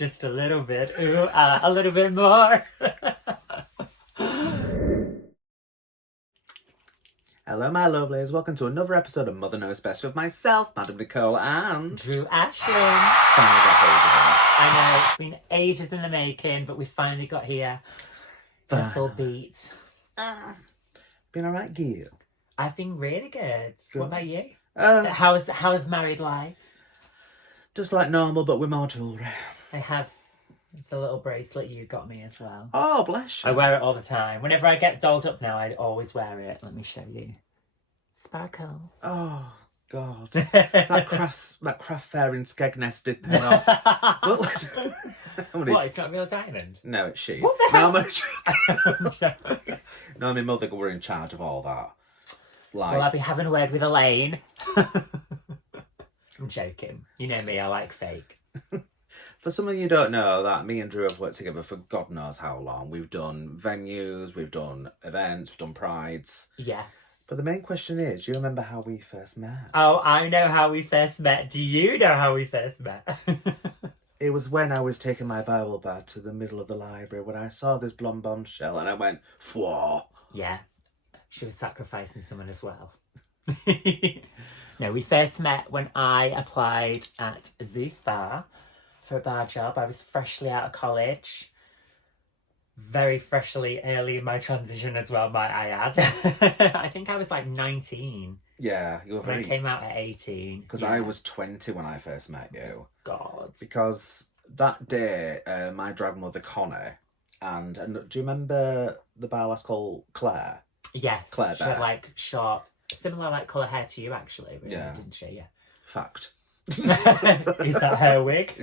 Just a little bit. Ooh, a little bit more. Hello, my lovelies. Welcome to another episode of Mother Knows Best with myself, Madam Nikoal, and Drew-Ashlyn. finally got hold I know, it's been ages in the making, but we finally got here. The full beat. Been alright, Gil? I've been really good. What about you? Uh, How's married life? just like normal, but with more jewellery. I have the little bracelet you got me as well. Oh, bless you. I wear it all the time. Whenever I get dolled up now, I always wear it. Let me show you. Sparkle. Oh, God. that craft fair in Skegness did pay off. What, it's not a real diamond? No, it's she. What the hell? No, my mother were in charge of all that. Like, Well, I'll be having a word with Elaine. I'm joking. You know me, I like fake. for some of you who don't know, that me and Drew have worked together for God knows how long. We've done venues, we've done events, we've done prides. Yes. But the main question is, do you remember how we first met? Oh, I know how we first met. Do you know how we first met? It was when I was taking my Bible bag to the middle of the library when I saw this blonde bombshell and I went, "Fwah." Yeah. She was sacrificing someone as well. No, we first met when I applied at Zeus Bar for a bar job. I was freshly out of college. Very freshly early in my transition as well, might I add. I think I was like 19. Yeah, you were When I very... came out at 18. Because yeah. I was 20 when I first met you. God. Because that day, my drag mother, Connie, and do you remember the bar lass called Claire? Yes. Claire she had Bear. like short, similar like colour hair to you actually, really, Yeah. didn't she? Yeah. Fact. Is that her wig?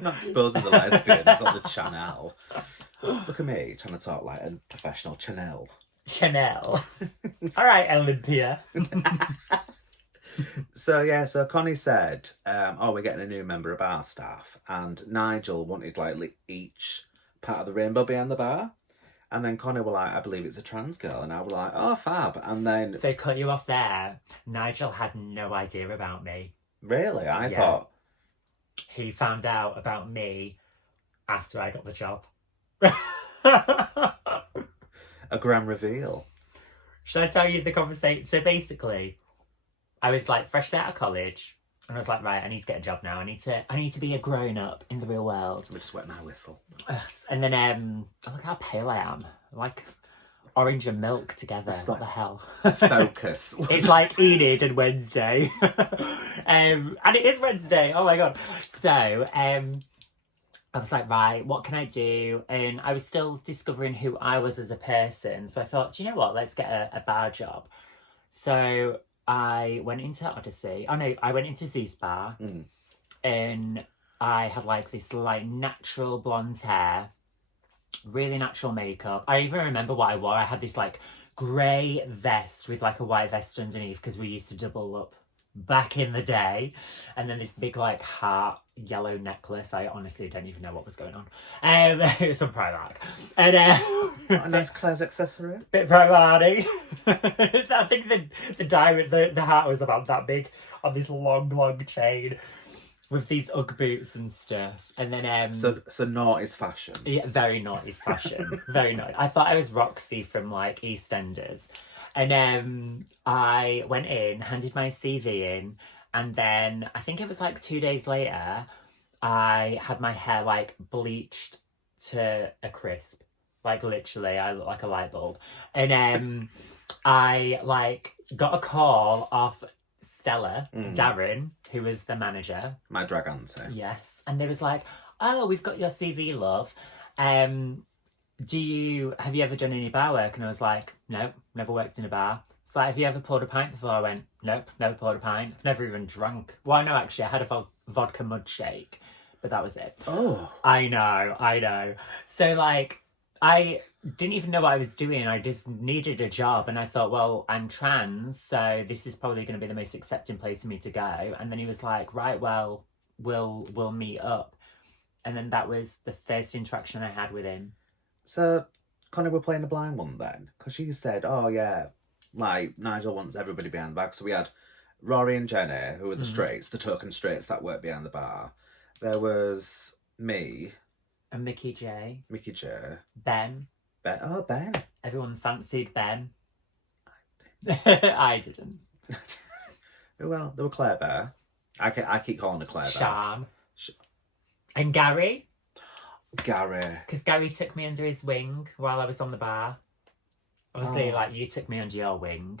Not exposing the lesbians on the channel. Look at me trying to talk like a professional Chanel. Chanel. All right, Olympia. So Connie said, we're getting a new member of our staff, and Nigel wanted like each part of the rainbow behind the bar. And then Connie were like, I believe it's a trans girl. And I was like, oh, fab. And then... So cut you off there. Nigel had no idea about me. Really? I thought... He found out about me after I got the job. A grand reveal. Should I tell you the conversation? So basically, I was like freshly out of college. And I was like, right, I need to get a job now. I need to be a grown up in the real world. We're just wetting my whistle. And then, look how pale I am. I'm like orange and milk together. It's What like- the hell? Focus. It's like Enid and Wednesday. And it is Wednesday. Oh my God. So, I was like, right, what can I do? And I was still discovering who I was as a person. So I thought, do you know what? Let's get a bar job. So I went into Odyssey. Oh no, I went into Zeus Bar. And I had like this like natural blonde hair, really natural makeup. I even remember what I wore. I had this like grey vest with like a white vest underneath because we used to double up back in the day. And then this big like heart yellow necklace. I honestly don't even know what was going on. It was from Primark. And What a nice Claire's accessory. bit Primark. I think the diamond, the heart was about that big on this long chain with these Ugg boots and stuff. And then So naughty's fashion. yeah, very naughty fashion. Very naughty. I thought I was Roxy from like EastEnders. And I went in, handed my CV in, and then I think it was like 2 days later, I had my hair like bleached to a crisp. Like literally, I look like a light bulb. And I like got a call off Stella, Darren, who was the manager. My drag auntie. Yes. And they was like, oh, we've got your CV, love. Have you ever done any bar work? And I was like, nope, never worked in a bar. It's like, have you ever poured a pint before? I went, nope, never poured a pint. I've never even drunk. Well, no, actually, I had a vodka mud shake, but that was it. Oh. I know. So, like, I didn't even know what I was doing. I just needed a job. And I thought, well, I'm trans, so this is probably going to be the most accepting place for me to go. And then he was like, right, well, we'll meet up. And then that was the first interaction I had with him. So, Connie were playing the blind one then? Because she said, oh yeah, like, Nigel wants everybody behind the bar. So we had Rory and Jenny, who were the straights, the token straights that worked behind the bar. There was me, And Mickey J. Mickey J, Ben. Ben. Oh, Ben. Everyone fancied Ben. I didn't. Well, there were Claire Bear. I keep calling her Claire Bear. Sham. And Gary. Gary. Because Gary took me under his wing while I was on the bar. Obviously, like, you took me under your wing,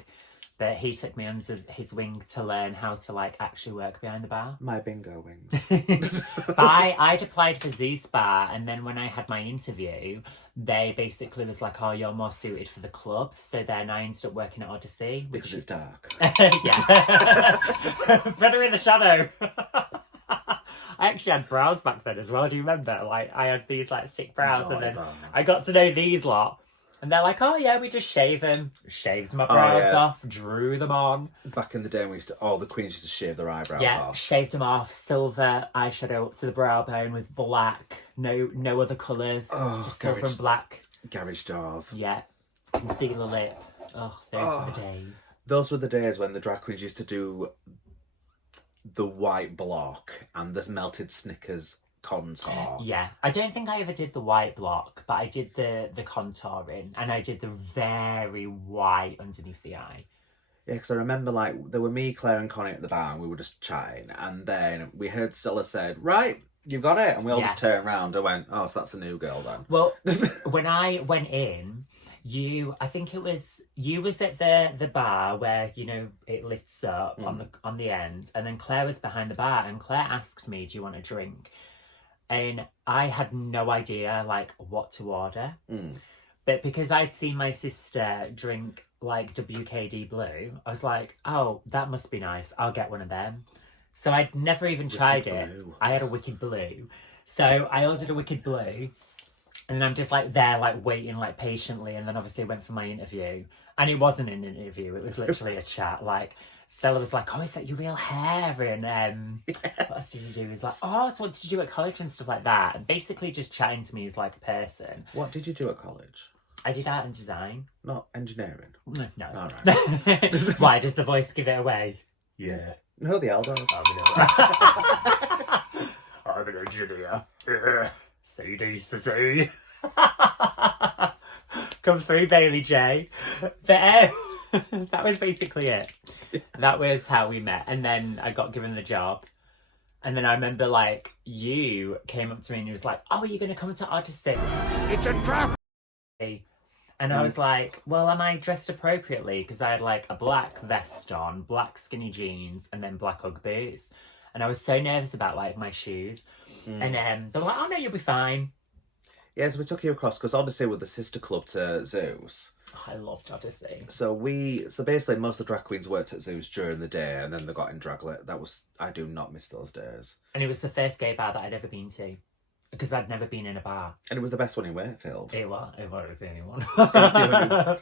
but he took me under his wing to learn how to, like, actually work behind the bar. My bingo wing. But I'd applied for Zeus Bar, and then when I had my interview, they basically was like, oh, you're more suited for the club. So then I ended up working at Odyssey. Because it's dark. Yeah. Better in the shadow. I actually had brows back then as well. Do you remember? Like, I had these, like, thick brows, and then I got to know these lot. And they're like, oh yeah, we just shave them. Shaved my brows off, drew them on. Back in the day, the queens used to shave their eyebrows off. Shaved them off, silver eyeshadow up to the brow bone with black, no other colours, just silver and black. Garage doors. Yeah, concealer lip. Oh, those were the days. Those were the days when the drag queens used to do the white block and the melted Snickers contour. Yeah, I don't think I ever did the white block, but I did the contouring, and I did the very white underneath the eye. Yeah, because I remember, like, there were me, Claire and Connie at the bar, and we were just chatting, and then we heard Stella said, right, you got it, and we all just turned around and went, oh, so that's a new girl then. Well, when I went in, I think you was at the bar where, you know, it lifts up on the end, and then Claire was behind the bar, and Claire asked me, do you want a drink? And I had no idea, like, what to order. But because I'd seen my sister drink, like, WKD Blue, I was like, oh, that must be nice. I'll get one of them. So I'd never even tried it. I had a Wicked Blue. So I ordered a Wicked Blue. And then I'm just, like, there, like, waiting, like, patiently. And then obviously I went for my interview. And it wasn't an interview. It was literally a chat. Like, Stella was like, oh, is that your real hair? And what else did you do? He was like, oh, so what did you do at college and stuff like that? And basically just chatting to me as, like, a person. What did you do at college? I did art and design. Not engineering? No. All right. Why, does the voice give it away? Yeah. No, the elders. I'm an engineer. So do see. Come through, Bailey J. But that was basically it. That was how we met. And then I got given the job. And then I remember, like, you came up to me and you was like, oh, are you going to come to Odyssey? It's a trap! And I was like, well, am I dressed appropriately? Because I had, like, a black vest on, black skinny jeans, and then black Ugg boots. And I was so nervous about, like, my shoes. And they were like, oh, no, you'll be fine. Yeah, so we took you across, because Odyssey were the sister club to Zeus. Oh, I loved Odyssey. So basically most of the drag queens worked at Zeus during the day, and then they got in Draglet. I do not miss those days. And it was the first gay bar that I'd ever been to. Because I'd never been in a bar. And it was the best one in Wakefield. It was the only one. It was the only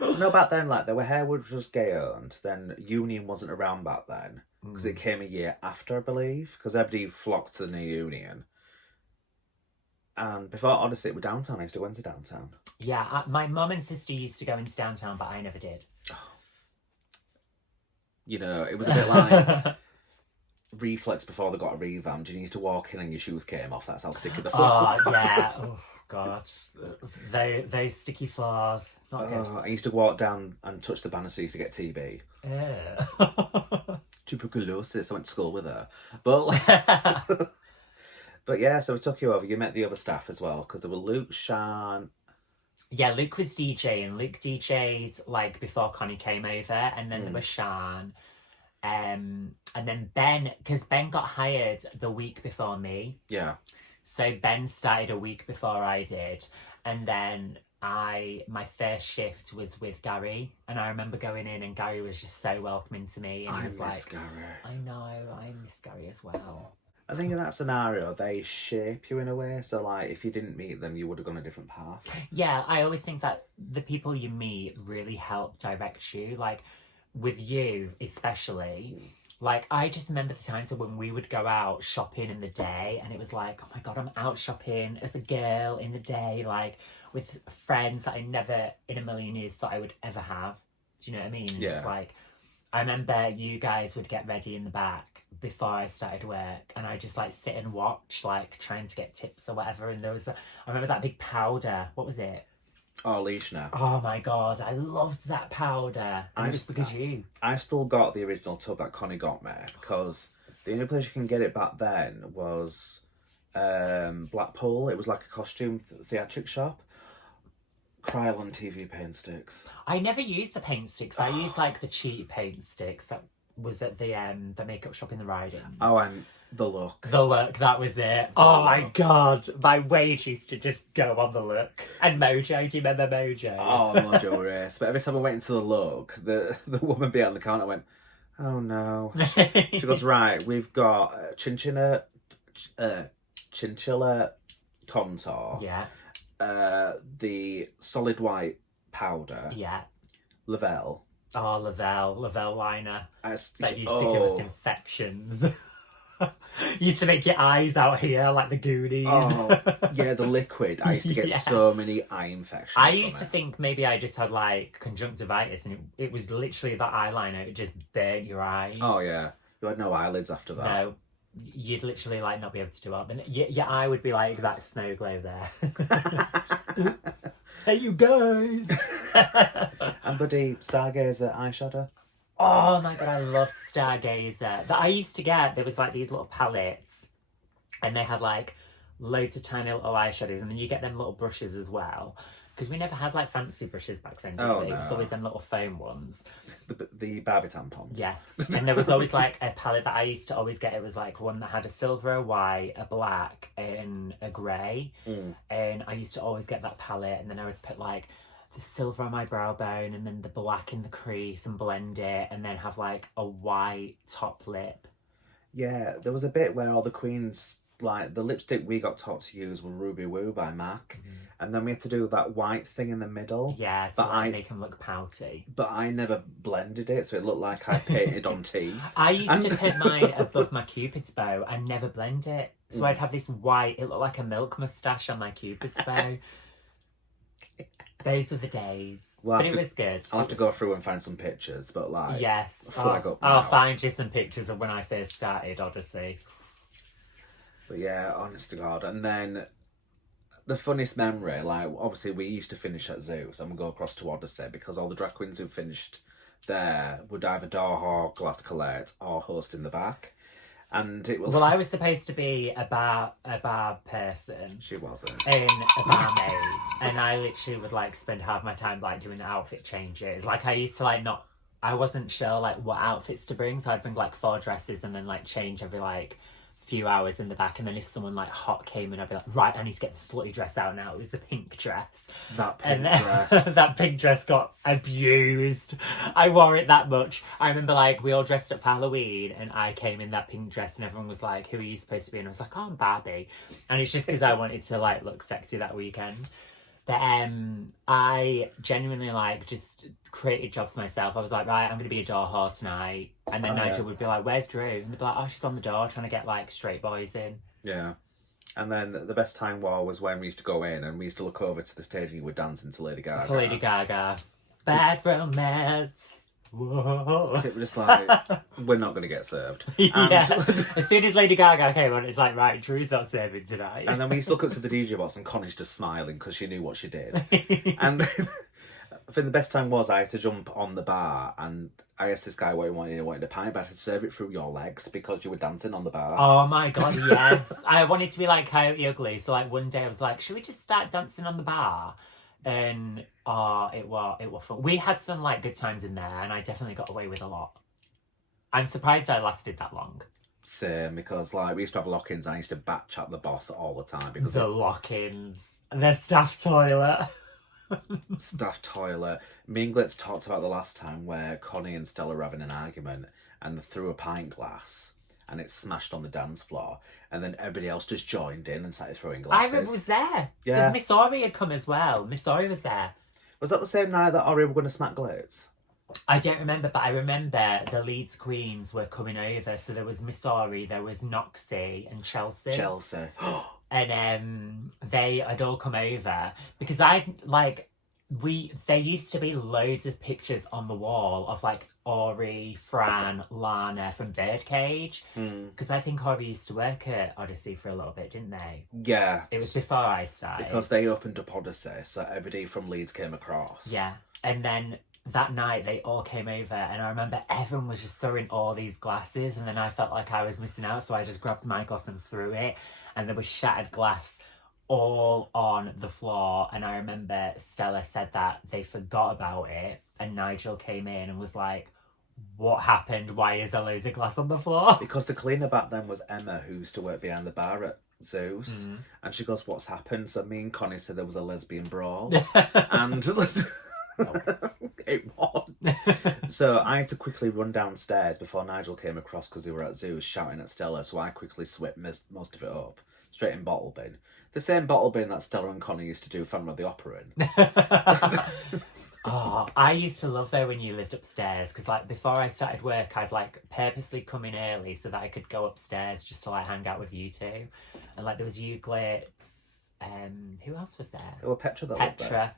one. No, back then, like, there were Harewood was gay owned, then Union wasn't around back then. Because it came a year after, I believe. Because everybody flocked to the new Union. And before Odyssey, it was downtown. I used to go into downtown. Yeah, my mum and sister used to go into downtown, but I never did. You know, it was a bit like Reflex before they got a revamp. You used to walk in and your shoes came off. That's how sticky the floor. Oh, yeah. Oh, God. Those sticky floors. Not good. I used to walk down and touch the banisters to get TB. Yeah. Tuberculosis. I went to school with her. But... But yeah, so we took you over. You met the other staff as well, because there were Luke, Sean. Yeah, Luke was DJing. Luke DJ'd, like, before Connie came over, and then there was Sean. And then Ben, because Ben got hired the week before me. Yeah. So Ben started a week before I did. And then my first shift was with Gary. And I remember going in and Gary was just so welcoming to me. And he was like, Gary. I know, I miss Gary as well. I think in that scenario, they shape you in a way. So, like, if you didn't meet them, you would have gone a different path. Yeah, I always think that the people you meet really help direct you. Like, with you, especially, like, I just remember the times when we would go out shopping in the day, and it was like, oh my God, I'm out shopping as a girl in the day, like, with friends that I never in a million years thought I would ever have. Do you know what I mean? Yeah. It's like, I remember you guys would get ready in the back before I started work, and I just like sit and watch, like trying to get tips or whatever. And there was, I remember that big powder. What was it? Oh, Leishner. Oh my god, I loved that powder. And it was because you. I've still got the original tub that Connie got me, because the only place you can get it back then was Blackpool. It was like a costume theatric shop. Krylon TV paint sticks. I never used the paint sticks. I used like the cheap paint sticks that was at the makeup shop in the Ridings. Oh, and the look. The look, that was it. Oh my god, my wage used to just go on the look. And Mojo, do you remember Mojo? Oh, Mojo race. But every time I went into the look, the woman behind the counter went, oh no. She goes, right, we've got chinchilla contour. Yeah. The solid white powder. Yeah. Lavelle. Oh, Lavelle liner. That used to give us infections. Used to make your eyes out here like the Goonies. Oh, yeah, the liquid. I used to get so many eye infections. I used to think maybe I just had like conjunctivitis, and it was literally that eyeliner. It just burnt your eyes. Oh, yeah. You had no eyelids after that. No. You'd literally like not be able to do it. But your eye would be like that snow globe there. Hey, you guys. And buddy, Stargazer eyeshadow. Oh my god, I loved Stargazer. That I used to get, there was like these little palettes, and they had like loads of tiny little eyeshadows, and then you get them little brushes as well. Because we never had like fancy brushes back then, did we? It was always them little foam ones. The Barbie tampons. Yes. And there was always like a palette that I used to always get. It was like one that had a silver, a white, a black, and a grey. And I used to always get that palette, and then I would put like the silver on my brow bone, and then the black in the crease, and blend it, and then have like a white top lip. Yeah, there was a bit where all the queens, like the lipstick we got taught to use was Ruby Woo by MAC, and then we had to do that white thing in the middle. Yeah, to like make them look pouty. But I never blended it, so it looked like I painted on teeth. I used to put mine above my Cupid's bow and never blend it. So I'd have this white, it looked like a milk moustache on my Cupid's bow. Those were the days. But it was good. I'll have to go through and find some pictures, but like... Yes. Flag up I'll now. find you some pictures of when I first started Odyssey. But yeah, honest to God. And then the funniest memory, like, obviously we used to finish at Zeus and we'd go across to Odyssey, because all the drag queens who finished there would either door hog, glass collect, or host in the back. And it was... Well, I was supposed to be a bar person. She wasn't. And a barmaid. And I literally would like spend half my time like doing the outfit changes. Like I used to like not... I wasn't sure like what outfits to bring, so I'd bring like 4 dresses and then like change every like few hours in the back. And then if someone like hot came in, I'd be like, right, I need to get the slutty dress out now. It was the pink dress. That pink dress. dress. That pink dress got abused. I wore it that much. I remember like we all dressed up for Halloween, and I came in that pink dress, and everyone was like, who are you supposed to be? And I was like, oh, I'm Barbie. And it's just because I wanted to like look sexy that weekend. But I genuinely like just created jobs myself. I was like, right, I'm going to be a door whore tonight. And then Nigel would be like, where's Drew? And they'd be like, oh, she's on the door trying to get like straight boys in. Yeah. And then the best time was when we used to go in and we used to look over to the stage and you were dancing to Lady Gaga. To Lady Gaga. Bad romance. Whoa. So it was just like, we're not going to get served. Yeah. As soon as Lady Gaga came on, it's like, right, Drew's not serving tonight. And then we used to look up to the DJ box and Connie's just smiling because she knew what she did. And then, I think the best time was I had to jump on the bar and I asked this guy what he wanted. He wanted a pint, but I had to serve it through your legs because you were dancing on the bar. Oh my god, yes. I wanted to be like Coyote Ugly, so like one day I was like, should we just start dancing on the bar? And it was fun. We had some like good times in there, and I definitely got away with a lot. I'm surprised I lasted that long. Same, because like we used to have lock-ins and I used to back chat the boss all the time because the lock-ins, the staff toilet. Staff toilet. Me and Glitz talked about the last time where Connie and Stella were having an argument and they threw a pint glass and it smashed on the dance floor, and then everybody else just joined in and started throwing glasses. I was there. Yeah. Because Miss Ori had come as well. Miss Ori was there. Was that the same night that Ori were going to smack Glitz? I don't remember, but I remember the Leeds Queens were coming over. So there was Miss Ori, there was Noxie and Chelsea. Chelsea. And they had all come over because I like There used to be loads of pictures on the wall of like Ori, Fran, Lana from Birdcage. Because I think Ori used to work at Odyssey for a little bit, didn't they? Yeah. It was before I started. Because they opened up Odyssey, so everybody from Leeds came across. Yeah. And then that night they all came over, and I remember everyone was just throwing all these glasses, and then I felt like I was missing out, so I just grabbed my glass and threw it, and there was shattered glass all on the floor. And I remember Stella said that they forgot about it, and Nigel came in and was like, what happened? Why is there loads of glass on the floor? Because the cleaner back then was Emma, who used to work behind the bar at Zeus. And she goes, what's happened? So me and Connie said there was a lesbian brawl. And it was. So I had to quickly run downstairs before Nigel came across, because they were at Zeus shouting at Stella. So I quickly swept most of it up straight in bottle bin. The same bottle bin that Stella and Connie used to do Phantom of the Opera in. Oh, I used to love though when you lived upstairs, because like before I started work, I'd like purposely come in early so that I could go upstairs just to like hang out with you two. And like there was you, Glitz, who else was there? It was Petra that lived there. Petra.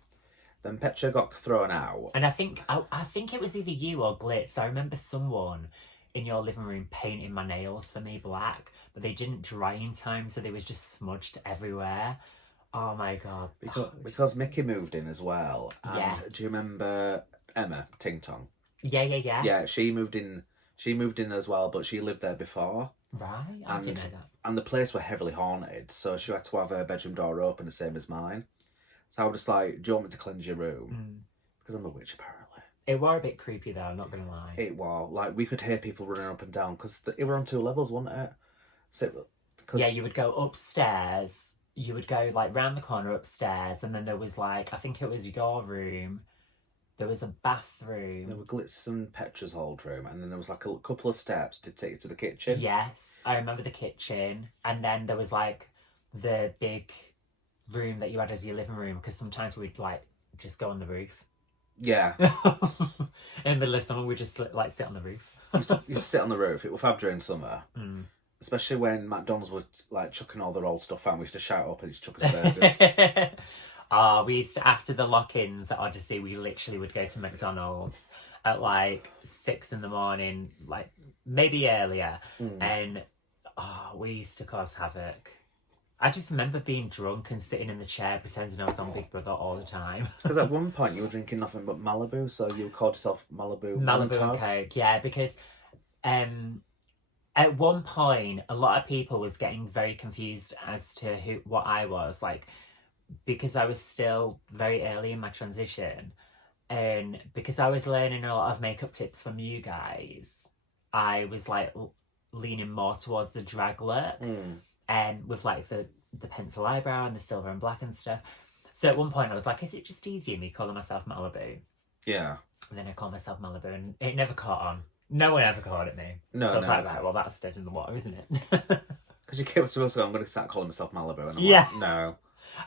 Then Petra got thrown out. And I think it was either you or Glitz. I remember someone in your living room painting my nails for me black, but they didn't dry in time, so they was just smudged everywhere. Oh my God. Because Mickey moved in as well. And Yes. do you remember Emma Ting Tong? Yeah. Yeah, she moved in as well, but she lived there before. Right, I didn't know that. And the place were heavily haunted, so she had to have her bedroom door open, the same as mine. So I was just like, do you want me to cleanse your room? Because I'm a witch, apparently. It were a bit creepy though, I'm not going to lie. It was. Like, we could hear people running up and down, because it were on 2 levels, wasn't it? So, Yeah, you would go upstairs, you would go like round the corner upstairs, and then there was like, I think it was your room, there was a bathroom. There were Glitz and Petra's old room, and then there was like a couple of steps to take you to the kitchen. Yes, I remember the kitchen, and then there was like the big room that you had as your living room, because sometimes we'd like just go on the roof. Yeah. In the middle of summer, we'd just like sit on the roof. You sit on the roof. It was fab during summer. Especially when McDonald's was like chucking all their old stuff out. We used to shout up and just chuck us burgers. We used to, after the lock-ins at Odyssey, we literally would go to McDonald's at like 6 a.m, like maybe earlier. And we used to cause havoc. I just remember being drunk and sitting in the chair pretending I was on Big Brother all the time. Because at one point you were drinking nothing but Malibu, so you called yourself Malibu and Coke, yeah, because at one point a lot of people was getting very confused as to what I was, like, because I was still very early in my transition, and because I was learning a lot of makeup tips from you guys, I was like leaning more towards the drag look. And with like the pencil eyebrow and the silver and black and stuff. So at one point I was like, is it just easier me calling myself Malibu? Yeah. And then I called myself Malibu, and it never caught on. No one ever called it me. No, so I was no. like, right, well, that's dead in the water, isn't it? Because you came up to us, so I'm going to start calling myself Malibu. And I'm Yeah. like, no.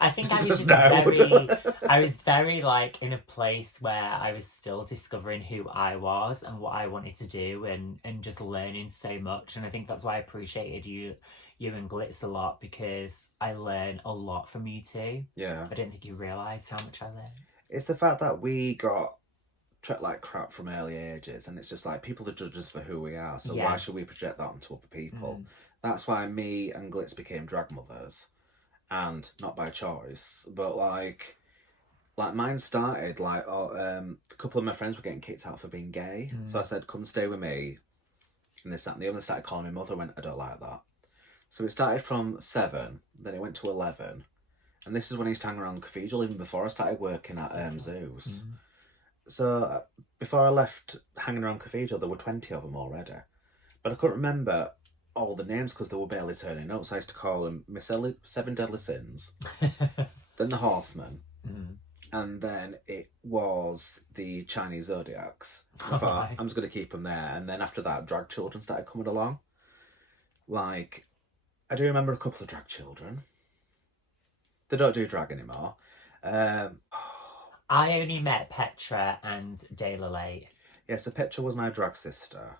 I think I was Just just no. I was very like in a place where I was still discovering who I was and what I wanted to do, and just learning so much. And I think that's why I appreciated you and Glitz a lot, because I learned a lot from you two. Yeah. I didn't think you realised how much I learned. It's the fact that we got treated like crap from early ages, and it's just like, people are judge us for who we are, so why should we project that onto other people? That's why me and Glitz became drag mothers, and not by choice, but like mine started like a couple of my friends were getting kicked out for being gay, so I said, come stay with me, and this, that, and the other started calling me mother. Went, I don't like that. So it started from 7, then it went to 11, and this is when I used to hang around Cathedral, even before I started working at Zeus. So before I left hanging around Cathedral, there were 20 of them already, but I couldn't remember all the names because they were barely turning up, so I used to call them Miss Ellie, 7 Deadly Sins, then the Horsemen, and then it was the Chinese Zodiacs. I thought, I'm just going to keep them there, and then after that, drag children started coming along. Like, I do remember a couple of drag children. They don't do drag anymore. I only met Petra and Dayla Late. Yeah, so Petra was my drag sister,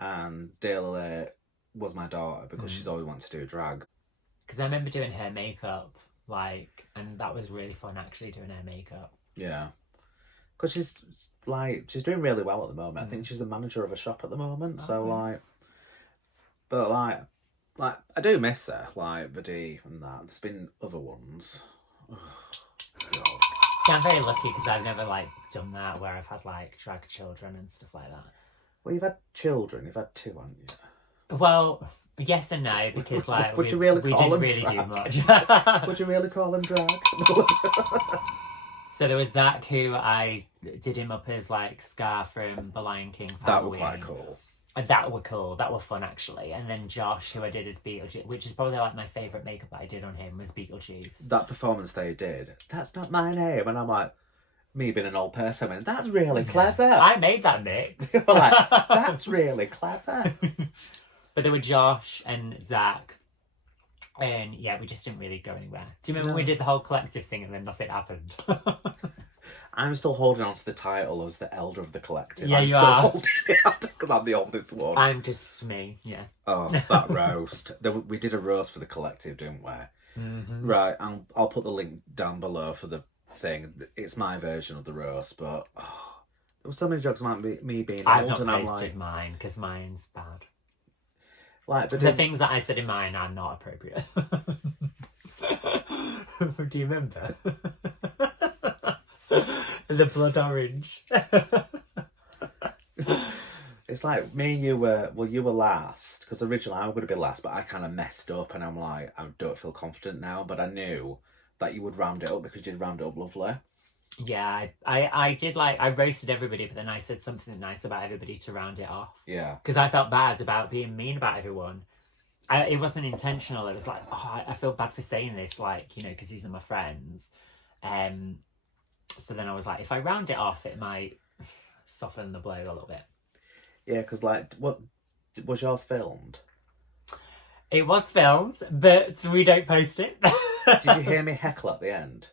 and Dayla was my daughter, because she's always wanted to do drag. Because I remember doing her makeup, like, and that was really fun, actually, doing her makeup. Yeah. Because she's doing really well at the moment. I think she's the manager of a shop at the moment. So, but I do miss her, like Vadi and that. There's been other ones. Oh, God. See, I'm very lucky because I've never, like, done that where I've had, like, drag children and stuff like that. Well, you've had children. You've had 2, haven't you? Well, yes and no, because, like, Would you really we call didn't them really drag? do much. Would you really call them drag? So there was Zach, who I did him up as, like, Scar from The Lion King for That were Halloween. quite cool. And that were cool. That were fun, actually. And then Josh, who I did as Beetlejuice, which is probably, like, my favourite makeup that I did on him, was Beetlejuice. That performance they did, that's not my name. And I'm like, me being an old person, I went, that's really clever. I made that mix. You're like, that's really clever. But there were Josh and Zach. And yeah, we just didn't really go anywhere. Do you remember when we did the whole collective thing and then nothing happened? I'm still holding on to the title as the elder of the collective. Yeah, I'm you still are. holding it because I'm the oldest one. I'm just me, yeah. Oh, that roast. We did a roast for the collective, didn't we? Mm-hmm. Right, I'll put the link down below for the thing. It's my version of the roast, but there were so many jokes about me being I've old, not and I'm posted like, mine because mine's bad. but The things that I said in mine are not appropriate. Do you remember? The blood orange. It's like me and you were last, because originally I was going to be last, but I kind of messed up, and I'm like, I don't feel confident now, but I knew that you would round it up because you'd round it up lovely. Yeah, I did, like, I roasted everybody, but then I said something nice about everybody to round it off. Yeah. Because I felt bad about being mean about everyone. It wasn't intentional. It was like, I feel bad for saying this, like, you know, because these are my friends. So then I was like, if I round it off, it might soften the blow a little bit. Yeah, because, like, what was yours filmed? It was filmed, but we don't post it. Did you hear me heckle at the end?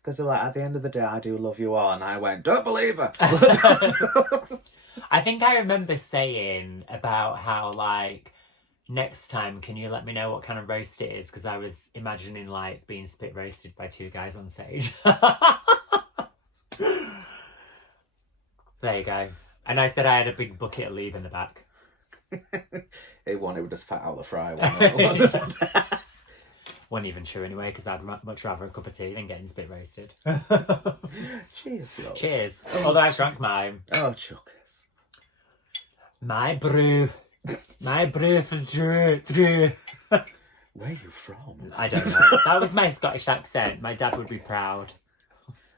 Because they're like, at the end of the day, I do love you all, and I went, don't believe her. I think I remember saying about how, like, next time, can you let me know what kind of roast it is? Because I was imagining, like, being spit roasted by 2 guys on stage. There you go. And I said I had a big bucket of leave in the back. It would just fat out the fry. Wasn't Wasn't even true anyway, because I'd much rather a cup of tea than getting spit roasted. Cheers, love. Cheers. Although I drank mine. Oh, chuckers. My brew for Drew. Where are you from? I don't know. That was my Scottish accent. My dad would be proud.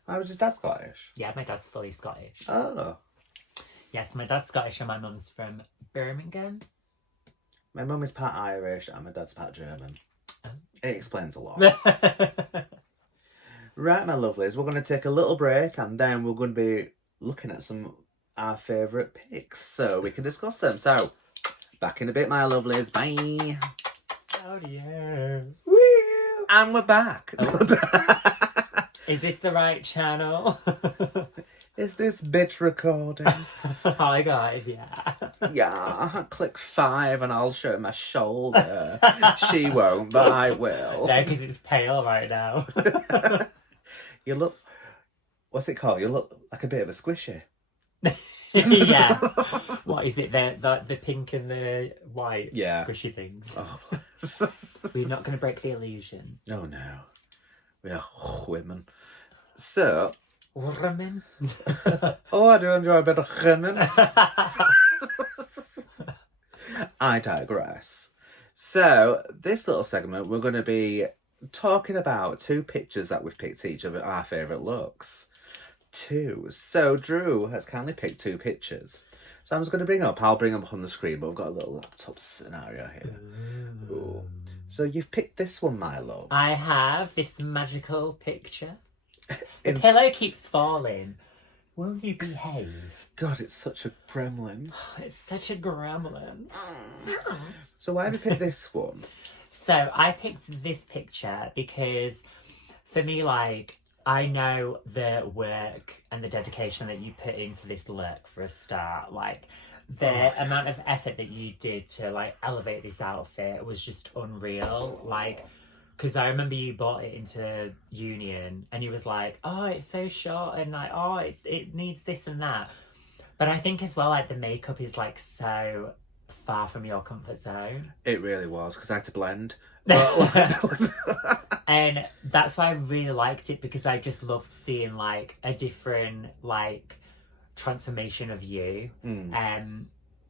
I was just that Scottish. Yeah, my dad's fully Scottish. Oh. Yes, my dad's Scottish and my mum's from Birmingham. My mum is part Irish and my dad's part German. Oh. It explains a lot. Right, my lovelies, we're going to take a little break and then we're going to be looking at some our favourite picks so we can discuss them. So, back in a bit, my lovelies. Bye. Oh, yeah. Woo! And we're back. Oh. Is this the right channel? Is this bitch recording? Hi, guys, yeah. Yeah, click 5 and I'll show my shoulder. She won't, but I will. No, because it's pale right now. You look... What's it called? You look like a bit of a squishy. Yeah. What is it? The pink and the white squishy things. Oh. We're not going to break the illusion. Oh, no. We are women. So... Women? Oh, I do enjoy a bit of women. I digress. So, this little segment, we're going to be talking about 2 pictures that we've picked each of our favourite looks. 2. So, Drew has kindly picked 2 pictures. So, I'm just going to I'll bring them up on the screen, but we've got a little laptop scenario here. Ooh. So, you've picked this one, my love. I have this magical picture. The pillow keeps falling. Will you behave? God, it's such a gremlin. It's such a gremlin. So why have you picked this one? So I picked this picture because for me, like, I know the work and the dedication that you put into this look for a start. Like, the amount of effort that you did to, like, elevate this outfit was just unreal. Like, because I remember you bought it into Union and you was like, oh, it's so short and like, oh, it needs this and that. But I think as well, like the makeup is like so far from your comfort zone. It really was, because I had to blend. But, like, and that's why I really liked it, because I just loved seeing like a different like transformation of you.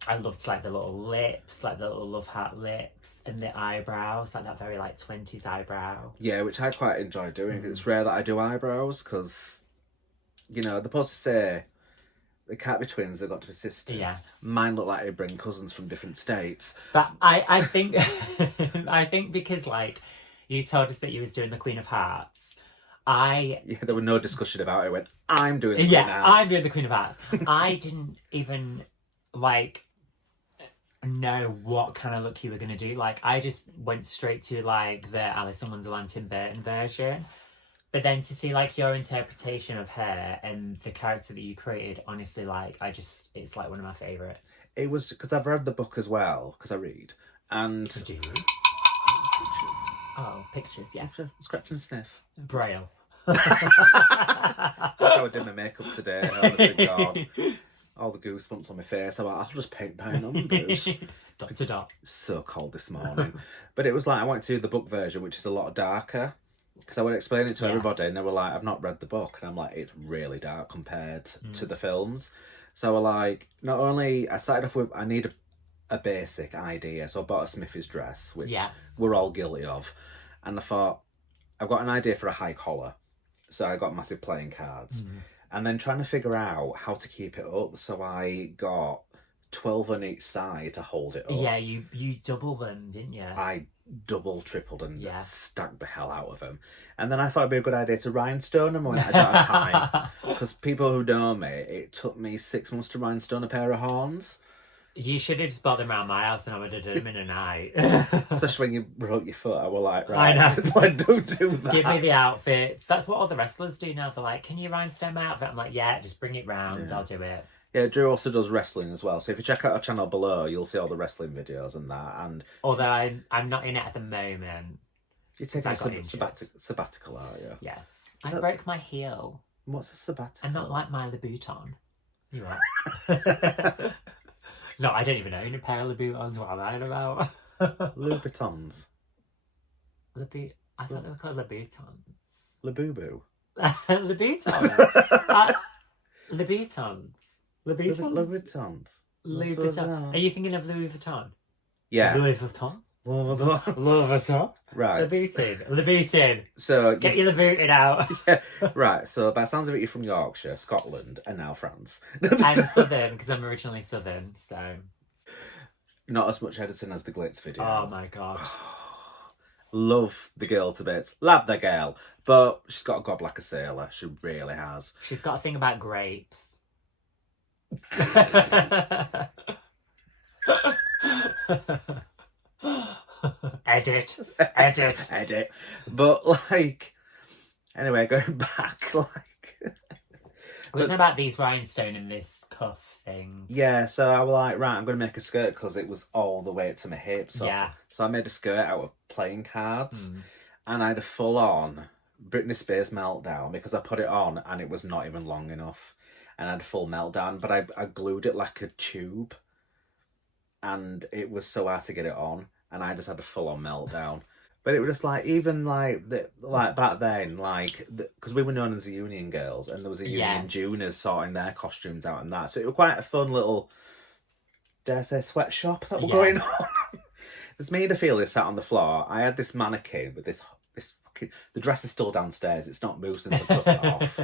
I loved like the little lips, like the little love heart lips, and the eyebrows, like that very like 20s eyebrow. Yeah, which I quite enjoy doing. It's rare that I do eyebrows, because, you know, they're supposed to say they can't be twins, they've got to be sisters. Yes. Mine look like they bring cousins from different states. But I think I think because like you told us that you was doing the Queen of Hearts, Yeah, there was no discussion about it. I went, I'm doing the Queen of Hearts. I'm doing the Queen of Hearts. I didn't even like know what kind of look you were going to do. Like I just went straight to like the Alice in Wonderland Tim Burton version. But then to see like your interpretation of her and the character that you created, honestly, like it's like one of my favourites. It was because I've read the book as well, because I read. And Do you? Oh, pictures, yeah. Scratch and sniff. Braille. That's how I did my makeup today. Honestly, God. All the goosebumps on my face. I went, I'll just paint by numbers. Dot to dot. So cold this morning. But it was like, I went to the book version, which is a lot darker. Because I would explain it to everybody, and they were like, I've not read the book. And I'm like, it's really dark compared to the films. So we're like, not only, I started off with, I need a basic idea. So I bought a Smithy's dress, which we're all guilty of. And I thought, I've got an idea for a high collar. So I got massive playing cards. And then trying to figure out how to keep it up. So I got 12 on each side to hold it up. Yeah, you double them, didn't you? I double, tripled and stacked the hell out of them. And then I thought it'd be a good idea to rhinestone them. I went, I don't have time. Because people who know me, it took me 6 months to rhinestone a pair of horns. You should have just bought them around my house and I would have done them in a night. Especially when you broke your foot. I was like, right, I know. like, don't do that. Give me the outfits. That's what all the wrestlers do now. They're like, can you rhinestone my outfit? I'm like, yeah, just bring it round. I'll do it. Yeah, Drew also does wrestling as well. So if you check out our channel below, you'll see all the wrestling videos and that. And although I'm not in it at the moment. You're taking a sabbatical, are you? Yes. I broke my heel. What's a sabbatical? I'm not like my Louboutin. You are. No, I don't even own a pair of Louboutins. What am I on about? Louboutins. I thought they were called Louboutins. Labubu. Louboutins. Louboutins. Louboutins. Louis Vuitton. Are you thinking of Louis Vuitton? Yeah. Louis Vuitton? Louis Vuitton. Right. Louboutin. So get your Louboutin out. Right. So by the sounds of it, you're from Yorkshire, Scotland, and now France. I'm Southern because I'm originally Southern. So not as much editing as the Glitz video. Oh my god. Love the girl to bits. Love the girl, but she's got a gob like a sailor. She really has. She's got a thing about grapes. Edit. But like, anyway, going back, like, it wasn't about these rhinestone and this cuff thing. Yeah, so I was like, right, I'm going to make a skirt because it was all the way up to my hips. Yeah. So I made a skirt out of playing cards, and I had a full on Britney Spears meltdown because I put it on and it was not even long enough. And I had a full meltdown, but I glued it like a tube. And it was so hard to get it on. And I just had a full-on meltdown. But it was just like, even like back then, like, because we were known as the Union Girls. And there was a Union Juniors sorting their costumes out and that. So it was quite a fun little, dare I say, sweatshop that were going on. It's made me feel this sat on the floor. I had this mannequin with this fucking, the dress is still downstairs. It's not moved since I took it off.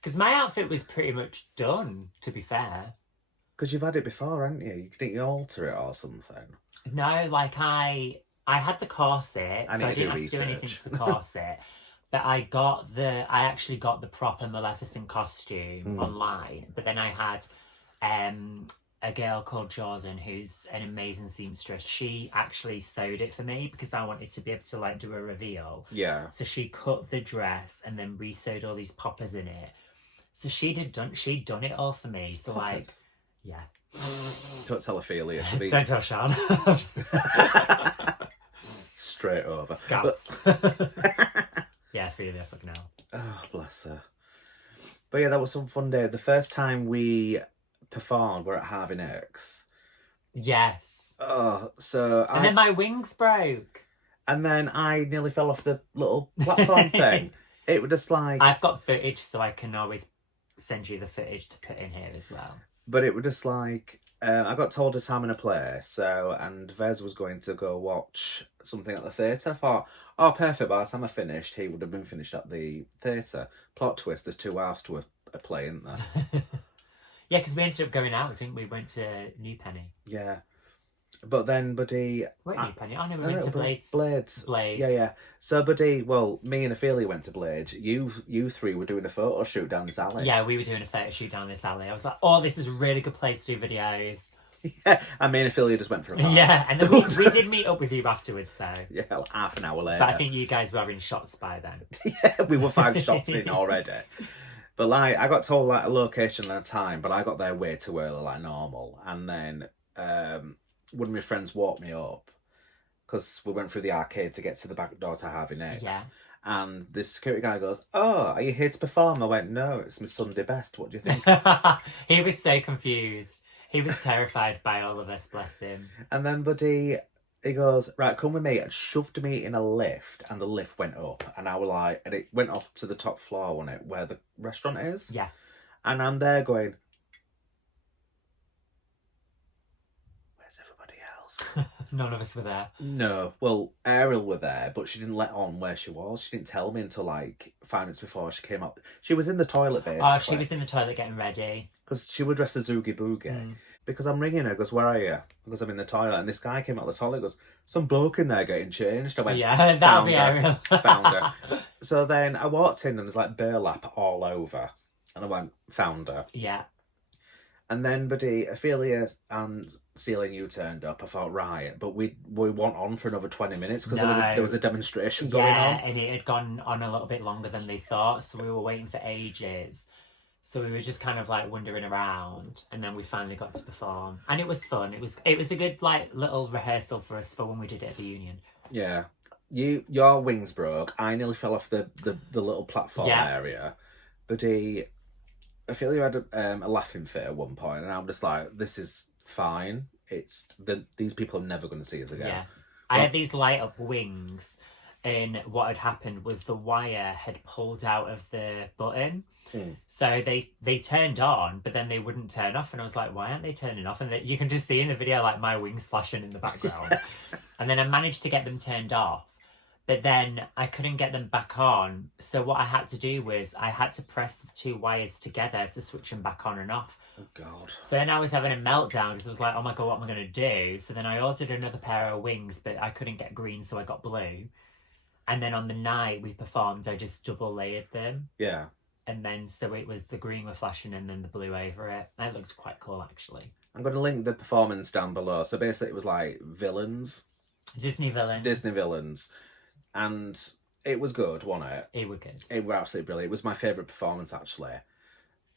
Because my outfit was pretty much done, to be fair. Because you've had it before, haven't you? Didn't you alter it or something? No, like I had the corset, so I didn't have to do anything to the corset. But I actually got the proper Maleficent costume online. But then I had a girl called Jordan, who's an amazing seamstress. She actually sewed it for me because I wanted to be able to like do a reveal. Yeah. So she cut the dress and then re-sewed all these poppers in it. So she'd done it all for me. So poppers. Like, yeah. Don't tell Ophelia. Don't tell Sean. straight over. Scouts. Yeah, Ophelia, fucking hell. Oh, bless her. But yeah, that was some fun day. The first time we performed were at Harvey Nicks. Yes. Oh, so And then my wings broke. And then I nearly fell off the little platform thing. It was just like... I've got footage, so I can always send you the footage to put in here as well. But it was just like... I got told a time and a place, and Vez was going to go watch something at the theatre. I thought, oh, perfect, by the time I finished, he would have been finished at the theatre. Plot twist, there's 2 halves to a play, isn't there? Yeah, because we ended up going out, didn't we? We went to New Penny. Yeah. But then, buddy... Wait, New Penny? Oh, no, we went to Blades. Blades. Blades. Yeah. So, buddy, well, me and Ophelia went to Blades. You 3 were doing a photo shoot down this alley. Yeah, we were doing a photo shoot down this alley. I was like, oh, this is a really good place to do videos. Yeah, and me and Ophelia just went for a pint. Yeah, and then we did meet up with you afterwards, though. Yeah, like half an hour later. But I think you guys were having shots by then. Yeah, we were 5 shots in already. But, like, I got told, like, a location and a time, but I got there way too early, like normal. And then... one of my friends walked me up because we went through the arcade to get to the back door to Harvey Nicks. Yeah. And the security guy goes, oh, are you here to perform? I went, no, it's my Sunday best. What do you think? He was so confused. He was terrified by all of us, bless him. And then, buddy, he goes, right, come with me, and shoved me in a lift, and the lift went up. And I was like, and it went off to the top floor, wasn't it, where the restaurant is? Yeah. And I'm there going, None of us were there. no. Well, Ariel were there, but she didn't let on where she was. She didn't tell me until like 5 minutes before she came up. She was in the toilet, basically. Oh, she was in the toilet getting ready. Because she was dressed as Oogie Boogie. Because I'm ringing her, goes, where are you? Because I'm in the toilet. And this guy came out of the toilet, goes, some bloke in there getting changed. I went, yeah, that'll be Ariel. Found her. So then I walked in and there's like burlap all over. And I went, found her. Yeah. And then, buddy, Ophelia and Celia, you turned up. I thought, right, but we went on for another 20 minutes because there was a demonstration going on. Yeah, and it had gone on a little bit longer than they thought, so we were waiting for ages. So we were just kind of like wandering around, and then we finally got to perform, and it was fun. It was a good like little rehearsal for us for when we did it at the Union. Yeah, your wings broke. I nearly fell off the little platform area, buddy. I feel you had a laughing fit at one point, and I'm just like, this is fine. These people are never going to see us again. Yeah. I had these light up wings, and what had happened was the wire had pulled out of the button. So they turned on, but then they wouldn't turn off, and I was like, why aren't they turning off? And you can just see in the video like my wings flashing in the background. And then I managed to get them turned off. But then I couldn't get them back on. So what I had to do was I had to press the 2 wires together to switch them back on and off. Oh, God. So then I was having a meltdown because I was like, oh my God, what am I going to do? So then I ordered another pair of wings, but I couldn't get green, so I got blue. And then on the night we performed, I just double layered them. Yeah. And then so it was the green were flashing and then the blue over it. It looked quite cool, actually. I'm going to link the performance down below. So basically it was like villains. Disney villains. And it was good, wasn't it? It was good. It was absolutely brilliant. It was my favourite performance, actually.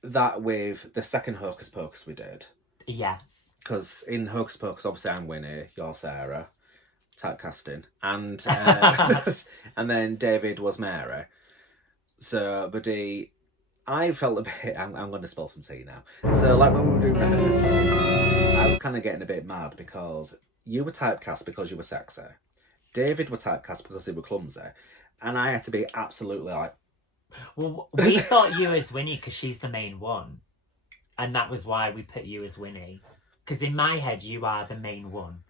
That with the second Hocus Pocus we did. Yes. Because in Hocus Pocus, obviously I'm Winnie, you're Sarah. Typecasting. And and then David was Mary. So, buddy, I felt a bit... I'm going to spill some tea now. So, like when we were doing rehearsals, I was kind of getting a bit mad because you were typecast because you were sexy. David were typecast because he were clumsy. And I had to be absolutely like... Well, we thought you as Winnie because she's the main one. And that was why we put you as Winnie. Because in my head, you are the main one.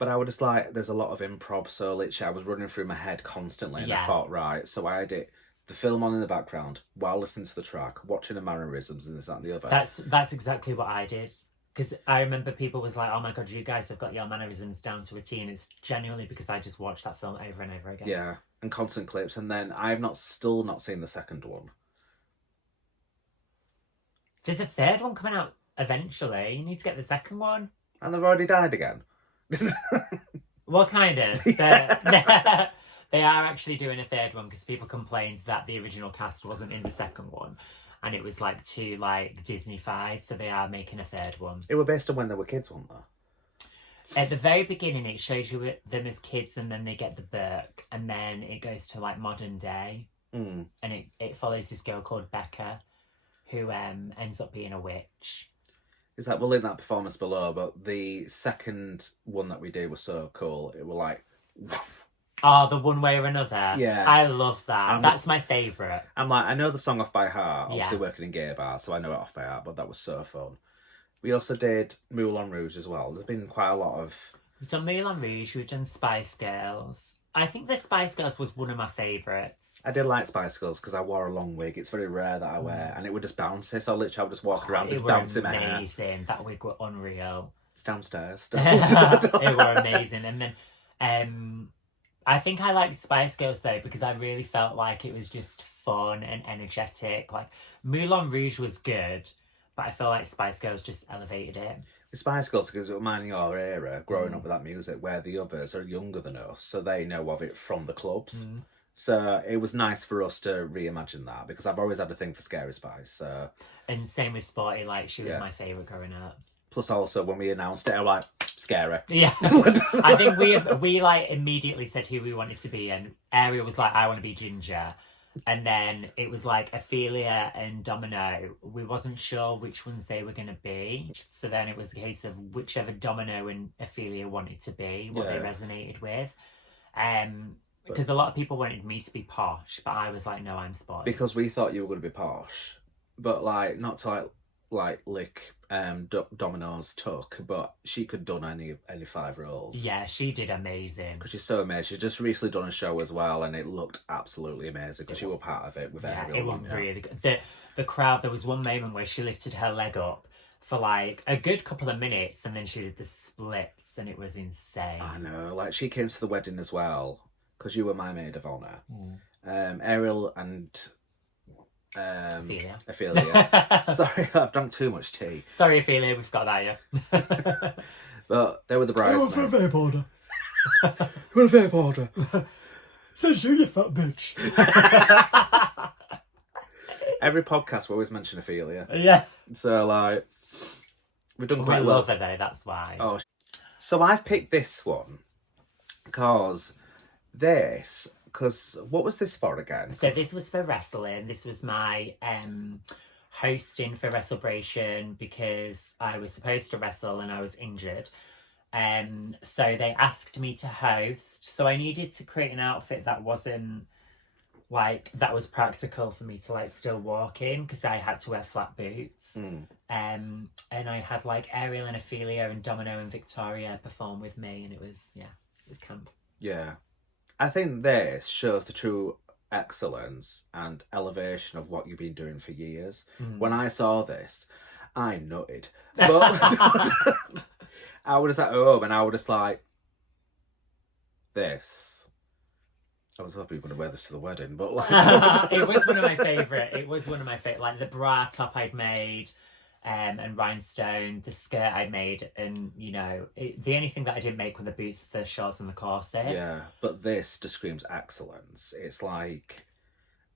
But I was just like, there's a lot of improv, so literally I was running through my head constantly. And I thought, right, so I had the film on in the background while listening to the track, watching the mannerisms and this, that and the other. That's exactly what I did. Because I remember people was like, oh my God, you guys have got your mannerisms down to a T. And it's genuinely because I just watched that film over and over again. Yeah, and constant clips. And then I've still not seen the second one. There's a third one coming out eventually. You need to get the second one. And they've already died again. What kind of? They are actually doing a third one because people complained that the original cast wasn't in the second one. And it was like too like Disney-fied, so they are making a third one. It were based on when they were kids, weren't they? At the very beginning, it shows you them as kids, and then they get the book, and then it goes to like modern day, Mm. and it follows this girl called Becca, who ends up being a witch. It's like, we'll link that performance below, but the second one that we did was so cool. It was like... Oh, the One Way or Another. Yeah. I love that. That's my favourite. I'm like, I know the song off by heart, obviously Yeah. working in gay bars, so I know it off by heart, but that was so fun. We also did Moulin Rouge as well. There's been quite a lot of... We've done Moulin Rouge, we've done Spice Girls. I think the Spice Girls was one of my favourites. I did like Spice Girls because I wore a long wig. It's very literally that I wear, and it would just bounce. So literally I would just walk around, just bouncing my hair. Amazing. That wig were unreal. It's downstairs. It were amazing. And then I think I liked Spice Girls though because I really felt like it was just fun and energetic. Like Moulin Rouge was good, but I feel like Spice Girls just elevated it. The Spice Girls, because it reminded me of our era, growing up with that music, where the others are younger than us, so they know of it from the clubs. So it was nice for us to reimagine that, because I've always had a thing for Scary Spice. So. And same with Sporty, like she was my favourite growing up. Plus also, when we announced it, I was like, scary. Yeah. I think we like immediately said who we wanted to be, and Ariel was like, I want to be Ginger. And then it was like Ophelia and Domino. We wasn't sure which ones they were going to be. So then it was a case of whichever Domino and Ophelia wanted to be, what they resonated with. Because a lot of people wanted me to be posh, but I was like, no, I'm Sporty. Because we thought you were going to be posh. But like, not to like lick Domino's tuck, but she could done any 5 roles. Yeah, she did amazing. Because she's so amazing. She's just recently done a show as well, and it looked absolutely amazing because you were part of it with Ariel. It was really good. The crowd, there was one moment where she lifted her leg up for like a good couple of minutes, and then she did the splits, and it was insane. I know. Like, she came to the wedding as well, because you were my maid of honour. Ariel and... Ophelia. Sorry, I've drunk too much tea. Sorry, Ophelia, we've got that, yeah. But they were the bridesmaids. For a vape order. You want a vape order? Says you fat bitch. Every podcast we always mention Ophelia. Yeah. So, like, we've done quite we well. love her, though, that's why. Oh, so I've picked this one because what was this for again? So this was for wrestling. This was my hosting for WrestleBration because I was supposed to wrestle and I was injured. So they asked me to host. So I needed to create an outfit that wasn't like, that was practical for me to like still walk in because I had to wear flat boots. And I had like Ariel and Ophelia and Domino and Victoria perform with me, and it was camp. Yeah. I think this shows the true excellence and elevation of what you've been doing for years. When I saw this, I nutted. But I was at home and I was just like, this. I was hoping you were going to wear this to the wedding, but like... It was one of my favourite. It was one of my favourite. Like the bra top I'd made, and rhinestone, the skirt I'd made, and you know, the only thing that I didn't make were the boots, the shorts, and the corset. Yeah, but this just screams excellence. It's like,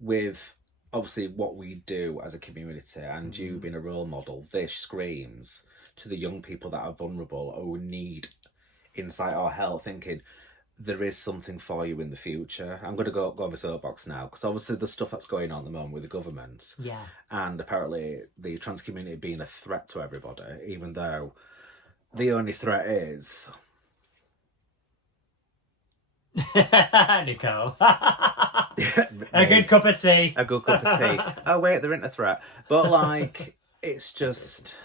with obviously what we do as a community and you being a role model, this screams to the young people that are vulnerable or need insight or help, thinking there is something for you in the future. I'm going to go on my soapbox now, because obviously the stuff that's going on at the moment with the government, and apparently the trans community being a threat to everybody, even though the only threat is Nikoal. A good cup of tea. A good cup of tea. Oh wait, they're into threat. But like, it's just,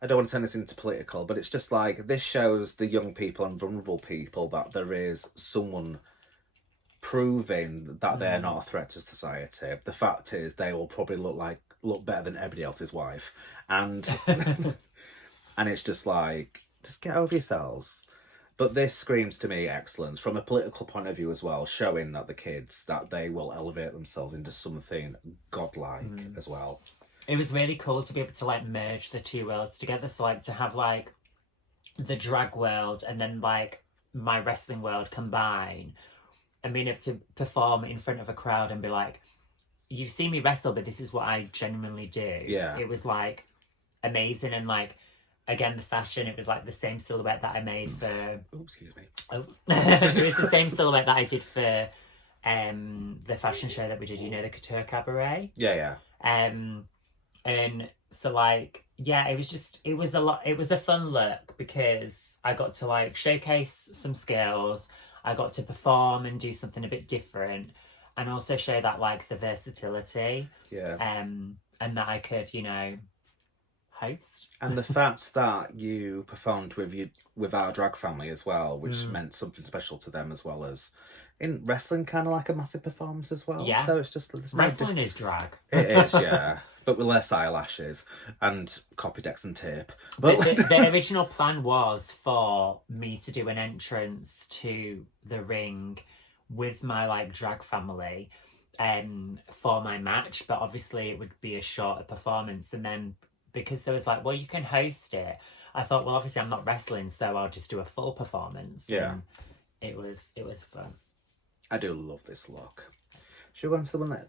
I don't want to turn this into political, but it's just like, this shows the young people and vulnerable people that there is someone proving that they're not a threat to society. The fact is, they will probably look better than everybody else's wife, and and it's just like, just get over yourselves. But this screams to me excellence from a political point of view as well, showing that the kids, that they will elevate themselves into something godlike as well. It was really cool to be able to like merge the two worlds together. So like to have like the drag world and then like my wrestling world combine, and being able to perform in front of a crowd and be like, you've seen me wrestle, but this is what I genuinely do. Yeah. It was like amazing. And like, again, the fashion, it was like the same silhouette that I made for... Oh, excuse me. Oh. It was the same silhouette that I did for the fashion show that we did, you know, the Couture Cabaret. Yeah. And so like, yeah, it was a fun look because I got to like showcase some skills. I got to perform and do something a bit different and also show that like the versatility. Yeah. And that I could, you know, host. And the fact that you performed with our drag family as well, which meant something special to them as well as in wrestling, kind of like a massive performance as well. Yeah. So it's just wrestling is drag. It is, yeah. But with less eyelashes and copy decks and tape. But the original plan was for me to do an entrance to the ring with my like drag family for my match, but obviously it would be a shorter performance. And then because there was like, well, you can host it, I thought, well, obviously I'm not wrestling, so I'll just do a full performance. Yeah. And it was fun. I do love this look. Should we go on to the one that...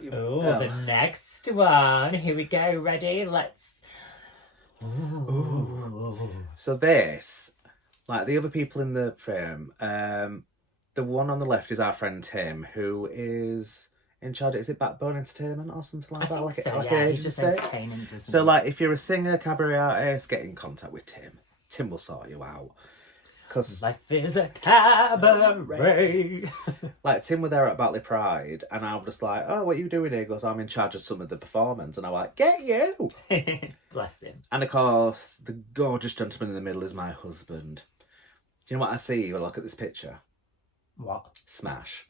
The next one. Here we go. Ready? Let's... Ooh. So this, like the other people in the frame, the one on the left is our friend Tim, who is in charge. Is it Backbone Entertainment or something like that? I think Like, so, like yeah. an He's just agency? entertaining, doesn't So he? like if you're a singer, cabaret artist, get in contact with Tim. Tim will sort you out. Because Life is a cabaret. like Tim were there at Batley Pride and I was just like, oh, what are you doing here? He goes, I'm in charge of some of the performance. And I was like, get you. Bless him. And of course, the gorgeous gentleman in the middle is my husband. Do you know what I see when I look at this picture? What? Smash.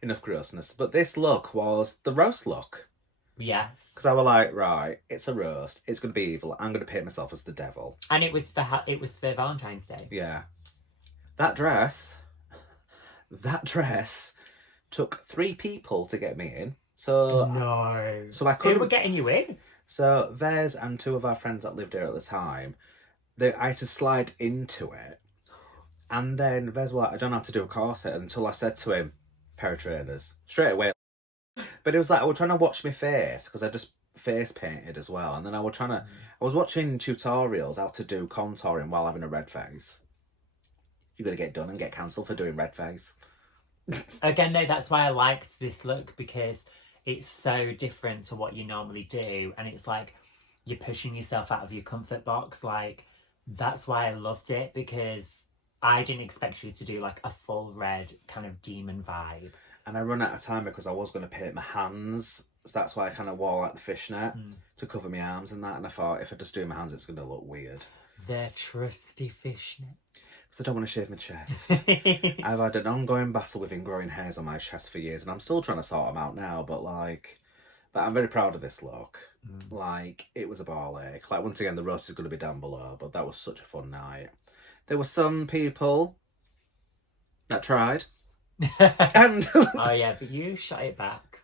Enough grossness. But this look was the roast look. Yes. Because I was like, right, it's a roast. It's going to be evil. I'm going to paint myself as the devil. And it was for Valentine's Day. Yeah. That dress took 3 people to get me in. So No. So I Who couldn't... were getting you in? So Vez and 2 of our friends that lived here at the time, I had to slide into it. And then Vez was like, I don't know how to do a corset until I said to him, pair of trainers. Straight away. But it was like, I was trying to watch my face because I just face painted as well. And then I was watching tutorials how to do contouring while having a red face. You got to get done and get cancelled for doing red face. Again, no, that's why I liked this look because it's so different to what you normally do. And it's like you're pushing yourself out of your comfort box. Like, that's why I loved it because I didn't expect you to do like a full red kind of demon vibe. And I run out of time because I was going to paint my hands. So that's why I kind of wore like the fishnet to cover my arms and that. And I thought if I just do my hands, it's going to look weird. The trusty fishnet. Because I don't want to shave my chest. I've had an ongoing battle with ingrowing hairs on my chest for years. And I'm still trying to sort them out now. But I'm very proud of this look. Like, it was a ball ache. Like, once again, the roast is going to be down below. But that was such a fun night. There were some people that tried. And Oh yeah, but you shut it back.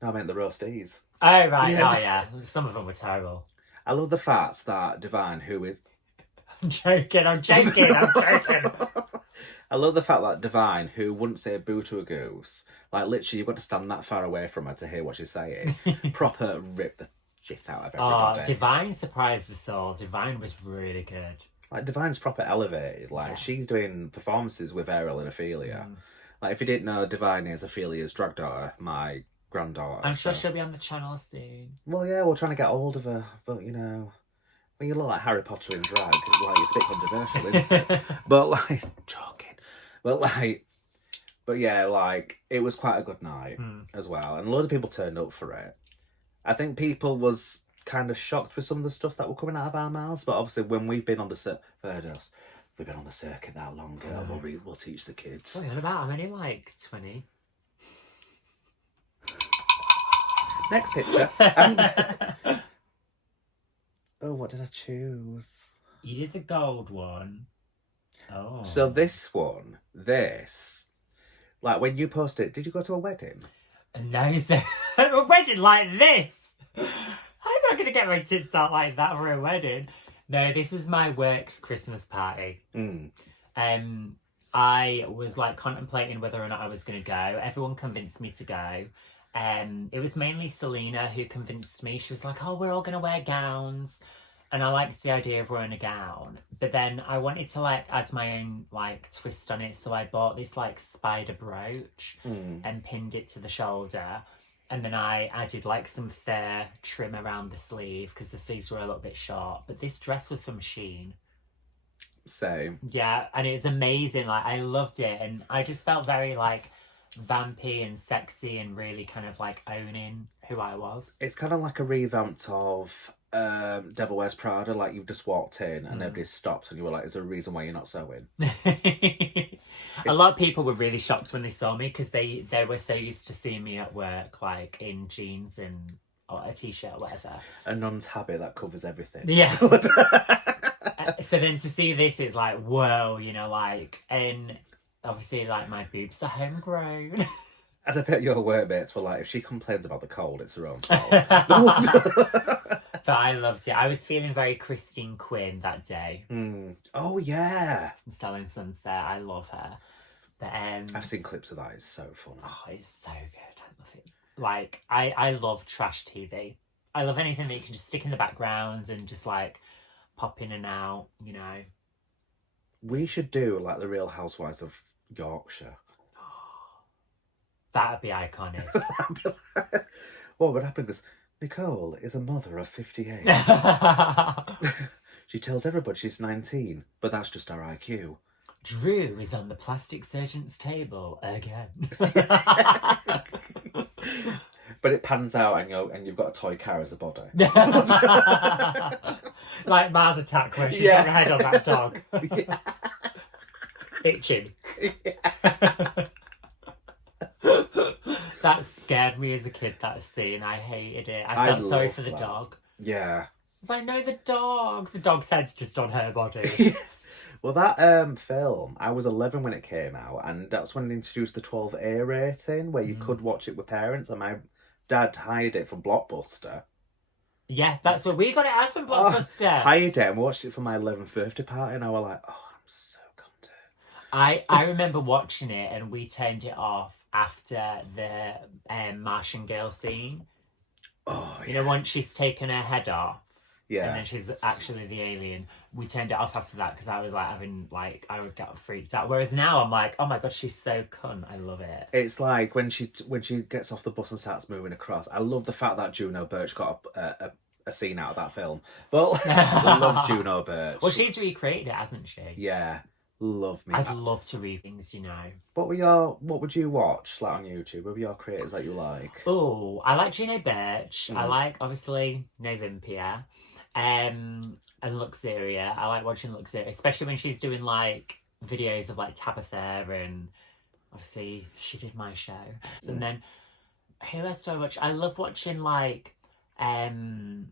No, I meant the roasties. Oh right, Yeah. oh yeah. Some of them were terrible. I love the fact that Divine, who is... I'm joking. I love the fact that Divine, who wouldn't say a boo to a goose, like literally you've got to stand that far away from her to hear what she's saying, proper rip the shit out of everybody. Oh, Divine surprised us all. Divine was really good. Like Divine's proper elevated. Like she's doing performances with Ariel and Ophelia. Like, if you didn't know, Divine is Ophelia's drag daughter, my granddaughter. I'm sure she'll be on the channel soon. Well, yeah, we're trying to get hold of her, but, you know, when you look like Harry Potter in drag, like, it's a bit controversial, isn't it? But, like, joking. But yeah, like, it was quite a good night as well. And a lot of people turned up for it. I think people was kind of shocked with some of the stuff that were coming out of our mouths, but obviously when we've been on the we've been on the circuit that long, girl. We'll teach the kids. What are you on about? I'm only like 20. Next picture. Oh, what did I choose? You did the gold one. Oh. So this one, like when you posted it, did you go to a wedding? No, so a wedding like this. I'm not going to get my tits out like that for a wedding. No, this was my work's Christmas party. I was like contemplating whether or not I was going to go. Everyone convinced me to go. It was mainly Selena who convinced me. She was like, oh, we're all going to wear gowns. And I liked the idea of wearing a gown. But then I wanted to like add my own like twist on it. So I bought this like spider brooch and pinned it to the shoulder. And then I added like some fur trim around the sleeve because the sleeves were a little bit short. But this dress was from Shein. Same. Yeah, and it was amazing. Like, I loved it. And I just felt very like vampy and sexy and really kind of like owning who I was. It's kind of like a revamped of Devil Wears Prada. Like, you've just walked in and everybody's stopped and you were like, is there a reason why you're not sewing? A lot of people were really shocked when they saw me because they were so used to seeing me at work like in jeans and or a t-shirt or whatever. A nun's habit that covers everything. Yeah. So then to see this, it's like, whoa, you know, like, and obviously like my boobs are homegrown. And I bet your workmates were like, if she complains about the cold, it's her own fault. But I loved it. I was feeling very Christine Quinn that day. Oh, yeah. I'm Selling Sunset. I love her. But I've seen clips of that. It's so funny. oh, it's so good. I love it. Like, I love trash TV. I love anything that you can just stick in the background and just like pop in and out, you know. We should do like the Real Housewives of Yorkshire. That'd be iconic. What would happen? Because Nikoal is a mother of 58. She tells everybody she's 19, but that's just her IQ. Drew is on the plastic surgeon's table again. But it pans out and you've got a toy car as a body. Like Mars Attack where she's got her head on that dog. Yeah. Itching. That scared me as a kid, that scene. I hated it. I felt sorry for the dog. Yeah. It's like, no, the dog. The dog's head's just on her body. Well, that film, I was 11 when it came out, and that's when they introduced the 12A rating, where you could watch it with parents, and my dad hired it from Blockbuster. Yeah, that's what we got it as from Blockbuster. Hired it, and we watched it for my 11th birthday party, and I was like, oh, I'm so content. I remember watching it, and we turned it off after the Martian girl scene. Oh, You know, once she's taken her head off. Yeah. And then she's actually the alien. We turned it off after that because I was like I would get freaked out. Whereas now I'm like, oh my god, she's so cunt. I love it. It's like when she gets off the bus and starts moving across. I love the fact that Juno Birch got a scene out of that film. But I love Juno Birch. Well, she's recreated it, hasn't she? Yeah. Love me. I'd love to read things, you know. What would you watch like on YouTube? What were your creators that you like? Oh, I like Juno Birch. I like obviously Novimpia. And Luxuria. I like watching Luxuria, especially when she's doing like videos of like Tabitha, and obviously she did my show. And then who else do I watch? I love watching like makeup-y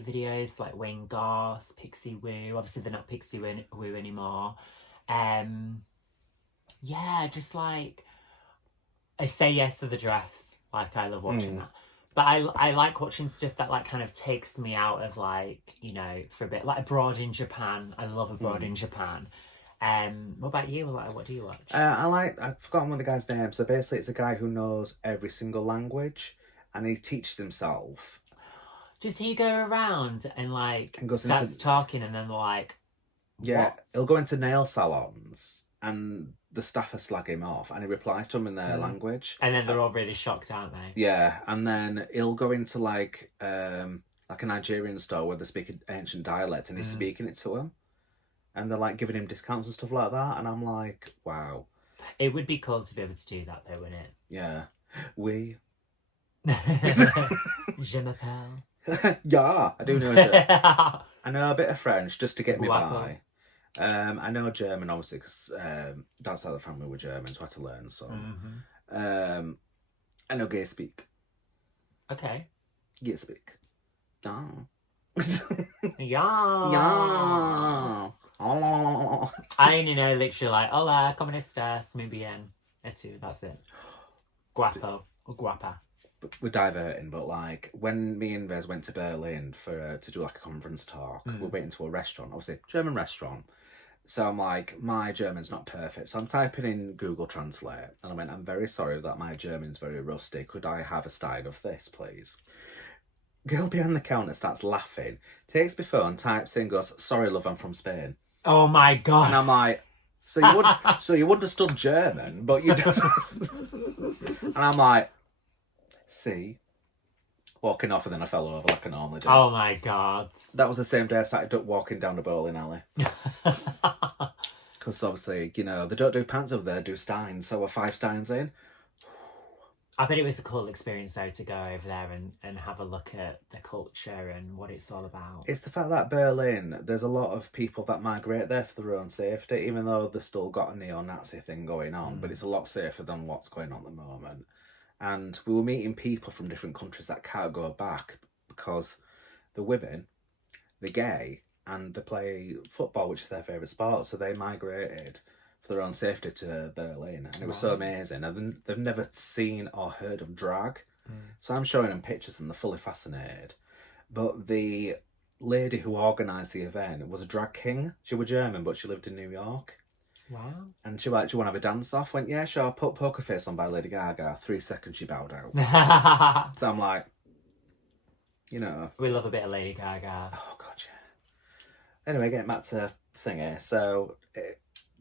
videos like Wayne Goss, Pixie Woo. Obviously they're not Pixie Woo anymore. Yeah, just like I Say Yes to the Dress. Like, I love watching that. But I like watching stuff that like kind of takes me out of like, you know, for a bit. Like Abroad in Japan. I love Abroad in Japan. What about you? Like, what do you watch? I've forgotten one of the guy's name. So basically it's a guy who knows every single language and he teaches himself. Does he go around and like And goes starts into- talking and then like... Yeah, what? he'll go into nail salons and the staff are slag him off and he replies to them in their language. And then they're all really shocked, aren't they? Yeah, and then he'll go into like a Nigerian store where they speak an ancient dialect and he's speaking it to them. And they're like giving him discounts and stuff like that. And I'm like, wow. It would be cool to be able to do that though, wouldn't it? Yeah. We. Je m'appelle. Yeah, I do know I know a bit of French just to get me by. I know German obviously because that's how the family were German, so I had to learn some. I know gay speak. Okay. Gay speak. Yeah. Yeah. Yeah. Oh. I only know literally like, hola, ¿cómo estás? Muy bien. Etu, that's it. Guapo. Or guapa. We're diverting, but like when me and Vez went to Berlin for to do like a conference talk, we went into a restaurant, obviously German restaurant, So I'm like, my German's not perfect. So I'm typing in Google Translate, and I went, I'm very sorry that my German's very rusty. Could I have a stein of this, please? Girl behind the counter starts laughing, takes my phone, types in, goes, sorry, love, I'm from Spain. Oh my And God. I'm like, so you understood German, but you don't. And I'm like, see, walking off, and then I fell over like I normally do. Oh my God. That was the same day I started walking down a bowling alley. Because obviously, you know, they don't do pants over there, do steins. So we're 5 steins in. I bet it was a cool experience though to go over there and have a look at the culture and what it's all about. It's the fact that Berlin, there's a lot of people that migrate there for their own safety, even though they've still got a neo-Nazi thing going on, but it's a lot safer than what's going on at the moment. And we were meeting people from different countries that can't go back because the women, they're gay, and they play football, which is their favourite sport, so they migrated for their own safety to Berlin, and it was so amazing. And they've never seen or heard of drag, so I'm showing them pictures and they're fully fascinated. But the lady who organised the event was a drag king. She was German, but she lived in New York. Wow. And she was like, do you want to have a dance off? Went, yeah, sure. Put Poker Face on by Lady Gaga. 3 seconds she bowed out. So I'm like, you know. We love a bit of Lady Gaga. Oh, God, yeah. Anyway, getting back to singing. So,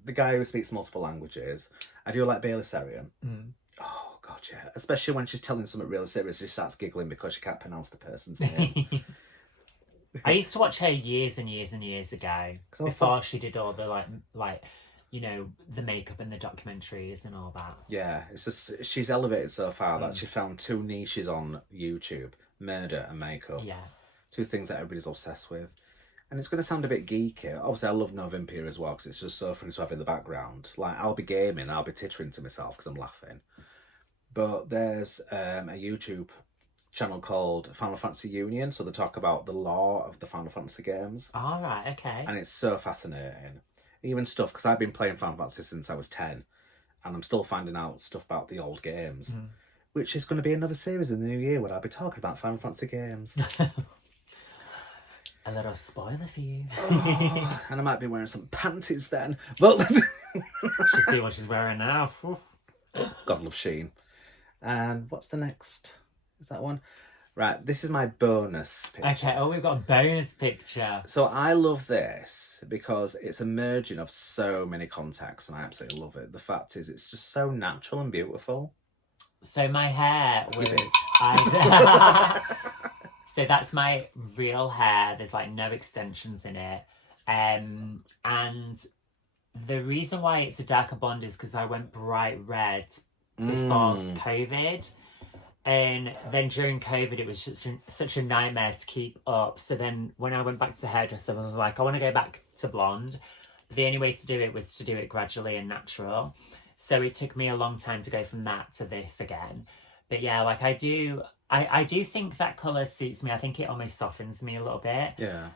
the guy who speaks multiple languages, I do like Bailey Sarian. Oh, God, yeah. Especially when she's telling something really serious, she starts giggling because she can't pronounce the person's name. I used to watch her years and years and years ago, before she did all the, like, you know, the makeup and the documentaries and all that. Yeah, it's just, she's elevated so far that she found 2 niches on YouTube, murder and makeup. Yeah. 2 things that everybody's obsessed with. And it's going to sound a bit geeky. Obviously, I love Novimpia as well because it's just so funny to have in the background. Like, I'll be gaming, I'll be tittering to myself because I'm laughing. But there's a YouTube channel called Final Fantasy Union, so they talk about the lore of the Final Fantasy games. All right, okay. And it's so fascinating. Even stuff, because I've been playing Final Fantasy since I was 10, and I'm still finding out stuff about the old games, which is going to be another series in the new year where I'll be talking about Final Fantasy games. A little spoiler for you. And I might be wearing some panties then. But Should see what she's wearing now. God love Sheen. And what's the next? Is that one? Right, this is my bonus picture. Okay, oh, we've got a bonus picture. So I love this because it's a merging of so many contexts and I absolutely love it. The fact is, it's just so natural and beautiful. So my hair was... So that's my real hair. There's like no extensions in it. And the reason why it's a darker blonde is because I went bright red before COVID. And then during COVID, it was such a nightmare to keep up. So then when I went back to the hairdresser, I was like, I want to go back to blonde. But the only way to do it was to do it gradually and natural. So it took me a long time to go from that to this again. But yeah, like I do think that colour suits me. I think it almost softens me a little bit. Yeah.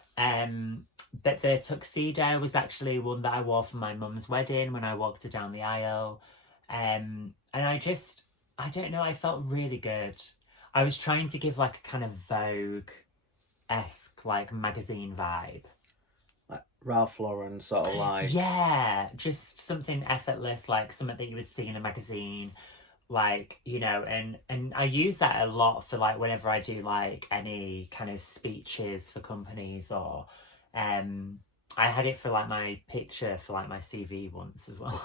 But the tuxedo was actually one that I wore for my mum's wedding when I walked her down the aisle. And I don't know, I felt really good. I was trying to give like a kind of Vogue-esque like magazine vibe. Like Ralph Lauren sort of like... Yeah, just something effortless, like something that you would see in a magazine. Like, you know, and I use that a lot for like whenever I do like any kind of speeches for companies or I had it for like my picture for like my CV once as well.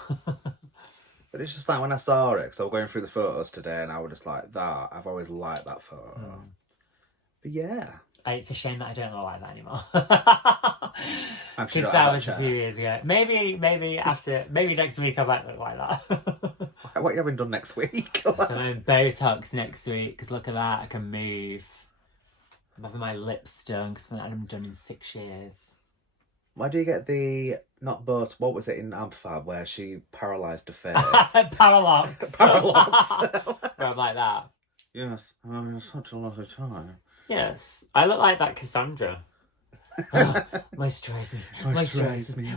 But it's just like when I saw it, because I was going through the photos today and I was just like, that, I've always liked that photo. But yeah. It's a shame that I don't look like that anymore. Actually, Because that was a few years ago. Maybe next week I might look like that. What are you having done next week? So I'm Botox next week, because look at that, I can move. I'm having my lips done, because I haven't done in 6 years. Why do you get the, not both, what was it in Abfab where she paralysed her face? Parallax. Parallax. Where I'm like that. Yes, such a lot of time. Yes, I look like that Cassandra. Moisturise me.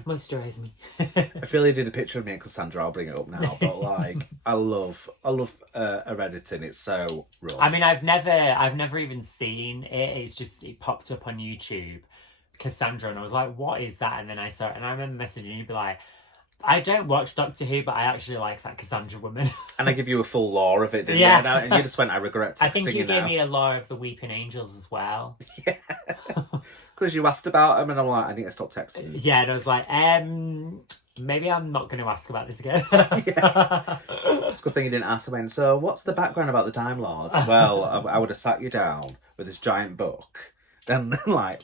I feel he did a picture of me and Cassandra, I'll bring it up now, but like, I love editing, it's so rough. I mean, I've never even seen it, it's just, it popped up on YouTube. Cassandra, and I was like, what is that? And then I saw it, and I remember messaging you, be like, I don't watch Doctor Who, but I actually like that Cassandra woman. And I give you a full lore of it, didn't Yeah. you? And you just went, I regret texting I think you gave now. me a lore of the Weeping Angels as well. Yeah. Because you asked about them, and I'm like, I need to stop texting. Yeah, and I was like, maybe I'm not going to ask about this again. Yeah. It's a good thing you didn't ask. I went, so what's the background about the Time Lords? Well, I would have sat you down with this giant book. Then, like,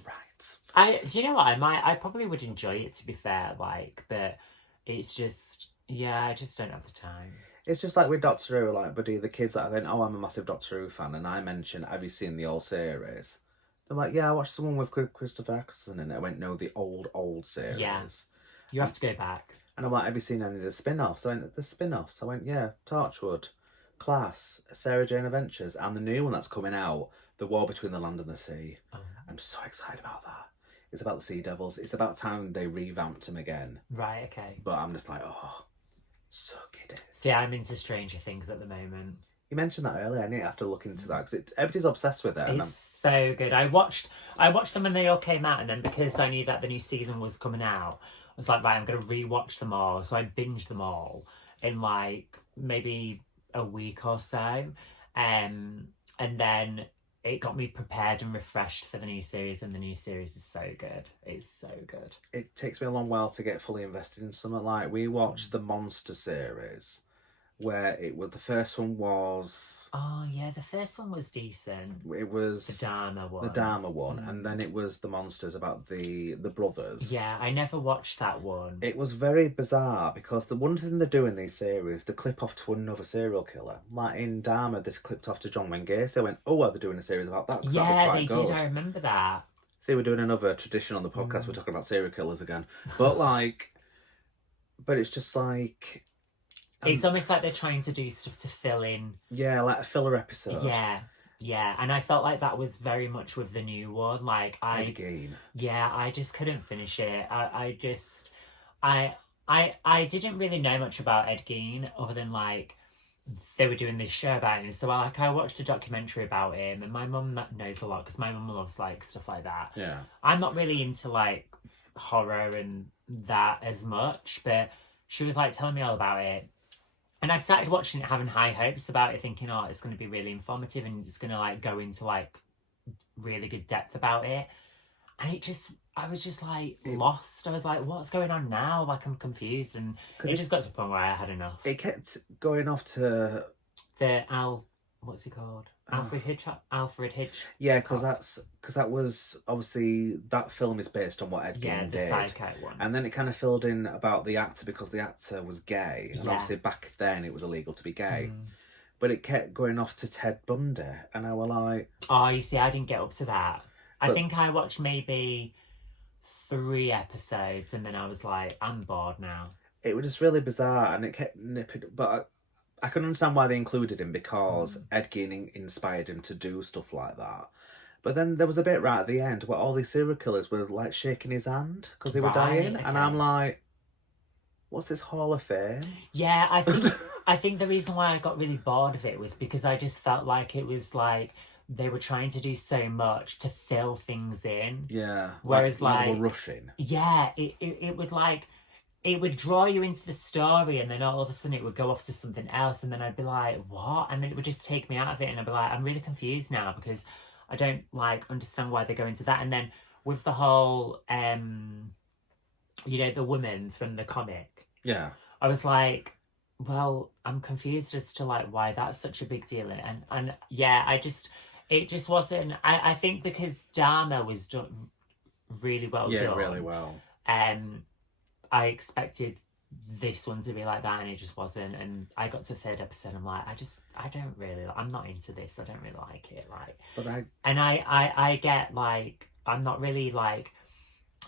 right. Do you know what? I probably would enjoy it, to be fair, like, but it's just, yeah, I just don't have the time. It's just like with Doctor Who, like, buddy, the kids that are going, oh, I'm a massive Doctor Who fan, and I mention, have you seen the old series? They're like, yeah, I watched the one with Christopher Eccleston in it. I went, no, the old series. Yeah. You have to go back. And I'm like, have you seen any of the spin-offs? I went, the spin-offs? I went, yeah, Torchwood, Class, Sarah Jane Adventures, and the new one that's coming out, The War Between the Land and the Sea. Oh. I'm so excited about that. It's about the Sea Devils. It's about time they revamped them again. Right, okay. But I'm just like, oh, suck it. See, I'm into Stranger Things at the moment. You mentioned that earlier. I need to have to look into that because everybody's obsessed with it. It's so good. I watched them when they all came out, and then because I knew that the new season was coming out, I was like, right, I'm going to rewatch them all. So I binged them all in like maybe a week or so. And then it got me prepared and refreshed for the new series, and the new series is so good. It's so good. It takes me a long while to get fully invested in something. Like, we watched the Monster series, where the first one was... Oh, yeah, the first one was decent. It was... The Dharma one. The Dharma one, and then it was the Monsters about the brothers. Yeah, I never watched that one. It was very bizarre, because the one thing they do in these series, they clip off to another serial killer. Like in Dharma, they clipped off to John Wayne Gacy. I went, oh, are they doing a series about that? Yeah, they did, I remember that. See, we're doing another tradition on the podcast, we're talking about serial killers again. But like... But it's just like... It's almost like they're trying to do stuff to fill in. Yeah, like a filler episode. Yeah. And I felt like that was very much with the new one. Like, Ed Gein. Yeah, I just couldn't finish it. I didn't really know much about Ed Gein other than, like, they were doing this show about him. So, like, I watched a documentary about him, and my mum knows a lot because my mum loves, like, stuff like that. Yeah. I'm not really into, like, horror and that as much, but she was, like, telling me all about it. And I started watching it, having high hopes about it, thinking, oh, it's going to be really informative and it's going to, like, go into, like, really good depth about it. And I was just, like, lost. I was like, what's going on now? Like, I'm confused. And it just got to the point where I had enough. It kept going off to... What's he called? Alfred Hitch. Yeah, because that was obviously, that film is based on what Ed Gein did. Yeah, the sidekick one. And then it kind of filled in about the actor because the actor was gay, and obviously back then it was illegal to be gay. But it kept going off to Ted Bundy, and I was like, oh, you see, I didn't get up to that. I think I watched maybe 3 episodes, and then I was like, I'm bored now. It was just really bizarre, and it kept nipping, but I can understand why they included him because Ed Gein inspired him to do stuff like that. But then there was a bit right at the end where all these serial killers were like shaking his hand because they were dying, and I'm like, what's this Hall of Fame? Yeah, I think the reason why I got really bored of it was because I just felt like it was like they were trying to do so much to fill things in. Yeah. Whereas like they were rushing. Yeah, it would like... It would draw you into the story, and then all of a sudden it would go off to something else, and then I'd be like, what? And then it would just take me out of it, and I'd be like, I'm really confused now because I don't, like, understand why they go into that. And then with the whole, the woman from the comic. Yeah. I was like, well, I'm confused as to, like, why that's such a big deal. And yeah, it just wasn't... I think because Dharma was done really well done. Yeah, really well. I expected this one to be like that, and it just wasn't. And I got to the 3rd episode, I'm like, I'm not into this. I don't really like it. Like, but I get like, I'm not really like,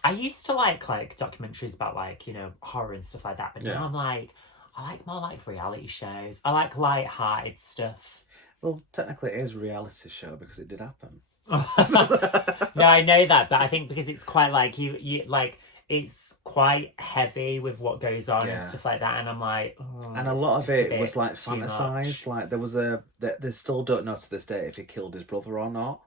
I used to like documentaries about like, horror and stuff like that. But now I'm like, I like more like reality shows. I like light-hearted stuff. Well, technically it is a reality show because it did happen. No, I know that, but I think because it's quite like, you like, it's quite heavy with what goes on and stuff like that, and I'm like, and a lot of it was like fantasized. Like there was they still don't know to this day if he killed his brother or not.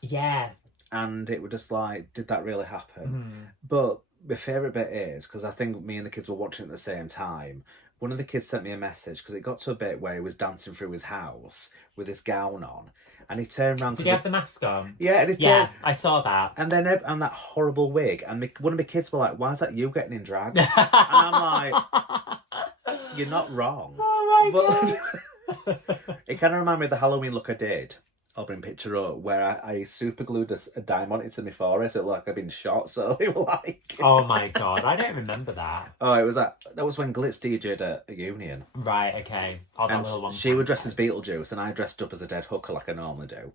Yeah, And it was just like, did that really happen? Mm. But my favourite bit is, because I think me and the kids were watching at the same time, one of the kids sent me a message, because it got to a bit where he was dancing through his house with his gown on, and he turned around Did to he have the mask on? yeah, and he Yeah, turned, I saw that. and then and that horrible wig, and one of my kids were like, why is that you getting in drag? And I'm like, you're not wrong. Oh my But it kind of reminded me of the Halloween look I did. I'll bring a picture up where I super glued a dime on it to my forehead, so it looked like I'd been shot. So they were like, Oh my god, I don't remember that. oh, it was that was when Glitz DJ'd at a Union. Right, okay. Oh, that And little one. she would dress as Beetlejuice, and I dressed up as a dead hooker like I normally do.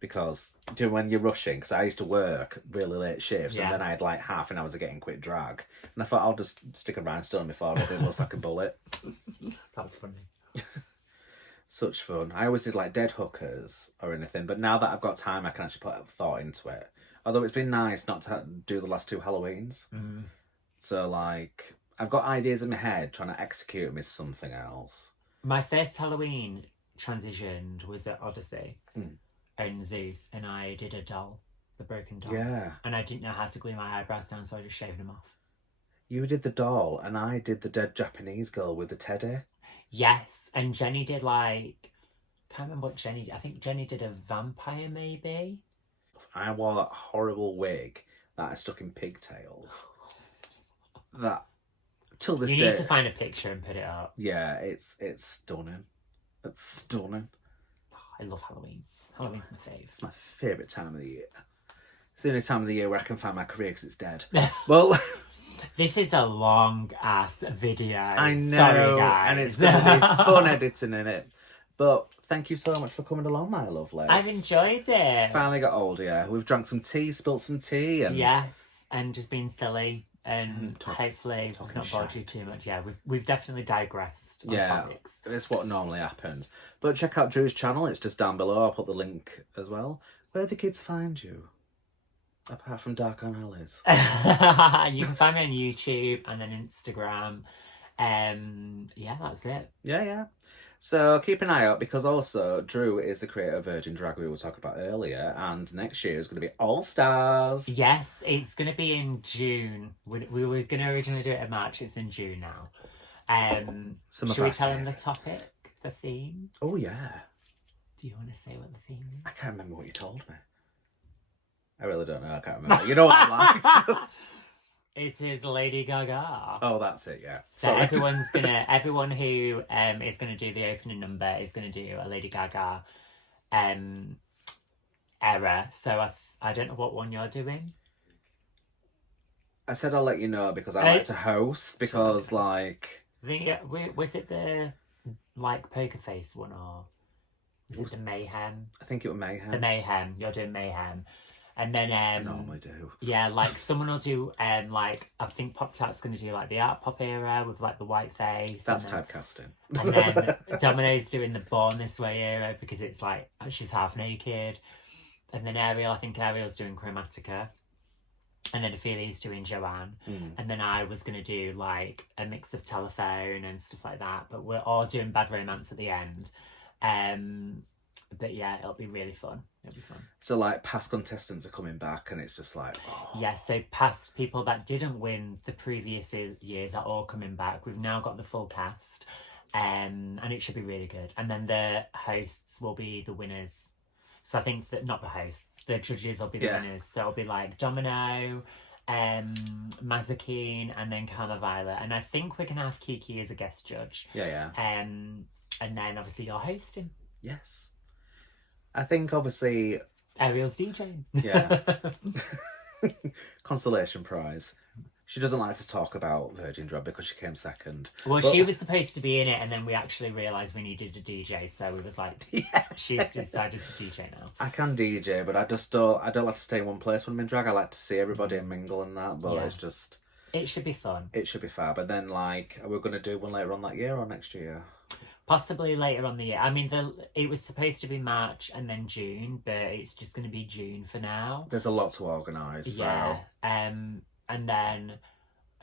Because when you're rushing, because I used to work really late shifts, Yeah. and then I had like half an hour to get in quick drag. And I thought, I'll just stick a rhinestone in my forehead, it looks like a bullet. That's funny. Such fun. I always did like dead hookers or anything, but now that I've got time, I can actually put thought into it. Although it's been nice not to do the last 2 Halloweens. Mm. So, like, I've got ideas in my head, trying to execute them is something else. My first Halloween transitioned was at Odyssey and Zeus, and I did a doll, the broken doll. Yeah. And I didn't know how to glue my eyebrows down, so I just shaved them off. You did the doll, and I did the dead Japanese girl with the teddy. Yes, and Jenny did like... can't remember what Jenny did. I think Jenny did a vampire, maybe? I wore that horrible wig that I stuck in pigtails. That, till this You day... need to find a picture and put it up. Yeah, it's stunning. It's stunning. Oh, I love Halloween. Halloween's my fave. It's my favourite time of the year. It's the only time of the year where I can find my career because it's dead. Well... This is a long ass video. I know, Sorry, guys. and it's going to be fun editing in it. But thank you so much for coming along, my lovely. I've enjoyed it. Finally got older, yeah. We've drunk some tea, spilt some tea, and Yes, and just been silly, and hopefully we've not bored you shite. too much. Yeah, we've definitely digressed on topics. it's what normally happens. But check out Drew's channel; it's just down below. I'll put the link as well. Where do the kids find you? Apart from Dark on Alleys. You can find me on YouTube and then Instagram. Yeah, that's it. Yeah. So keep an eye out, because also Drew is the creator of Virgin Drag we were talking about earlier, and next year is going to be All Stars. Yes, it's going to be in June. We were going to originally do it in March. It's in June now. Should we tell them the topic, the theme? Oh yeah. Do you want to say what the theme is? I can't remember what you told me. I really don't know. I can't remember. You know what I'm like. It is Lady Gaga. Oh, that's it. Yeah. So everyone who is gonna do the opening number is gonna do a Lady Gaga era. So I don't know what one you're doing. I said I'll let you know because I like to host, because like Was it the like poker face one, or was it the Mayhem? I think it was Mayhem. The Mayhem. You're doing Mayhem. And then I normally do. Yeah, like someone will do like I think Pop Tart's gonna do like the art pop era with like the white face. That's typecasting. And then Domino's doing the Born This Way era because it's like she's half naked. And then I think Ariel's doing Chromatica. And then Ophelia's doing Joanne. And then I was going to do like a mix of Telephone and stuff like that. But we're all doing Bad Romance at the end. But yeah, it'll be really fun. It'll be fun. So like past contestants are coming back, and it's just like, oh. Yeah, so past people that didn't win the previous years are all coming back. We've now got the full cast. And it should be really good. And then the hosts will be the winners. So I think that, not the hosts, the judges will be the winners. So it'll be like Domino, Mazakine, and then Karma Violet. And I think we're going to have Kiki as a guest judge. Yeah. And then obviously you're hosting. Yes. I think obviously... Ariel's DJing. Yeah. Consolation prize. She doesn't like to talk about Virgin Drag because she came second. Well, she was supposed to be in it, and then we actually realised we needed a DJ, so we was like, she's decided to DJ now. I can DJ, but I don't like to stay in one place when I'm in drag. I like to see everybody and mingle and that, but it's just... It should be fun. It should be fab. But then, like, are we going to do one later on that year or next year? Possibly later on the year. I mean, it was supposed to be March and then June, but it's just going to be June for now. There's a lot to organise, Yeah. And then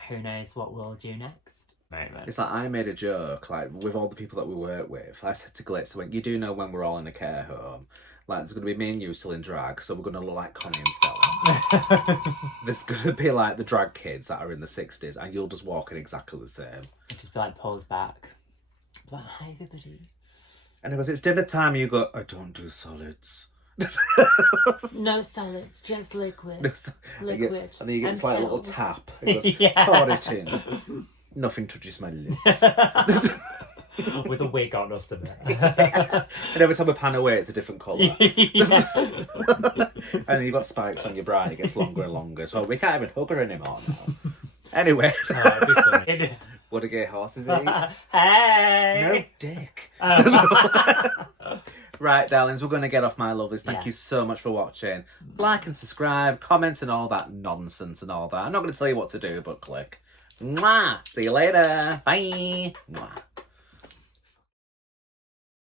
who knows what we'll do next. moment. It's like I made a joke, like with all the people that we work with. I said to Glitz, I went, you do know when we're all in a care home, like there's going to be me and you still in drag, so we're going to look like Connie and Stella. There's going to be like the drag kids that are in the 60s, and you'll just walk in exactly the same. Just be like pulled back. Like, hi everybody. And he goes, it's dinner time. You go, I don't do solids. No solids, just liquid. Liquid. And then you get this like a little tap. He goes, Yeah. pour it in. Nothing touches my lips. With a wig on or something. And every time we pan away, it's a different colour. Yeah. And then you've got spikes on your bra and it gets longer and longer. So we can't even hug her anymore now. Anyway. What do gay horses eat? Hey! No dick. Right, darlings, we're going to get off, my lovelies. Thank you so much for watching. Like and subscribe, comment and all that nonsense and all that. I'm not going to tell you what to do, but click. Mwah! See you later. Bye. Mwah.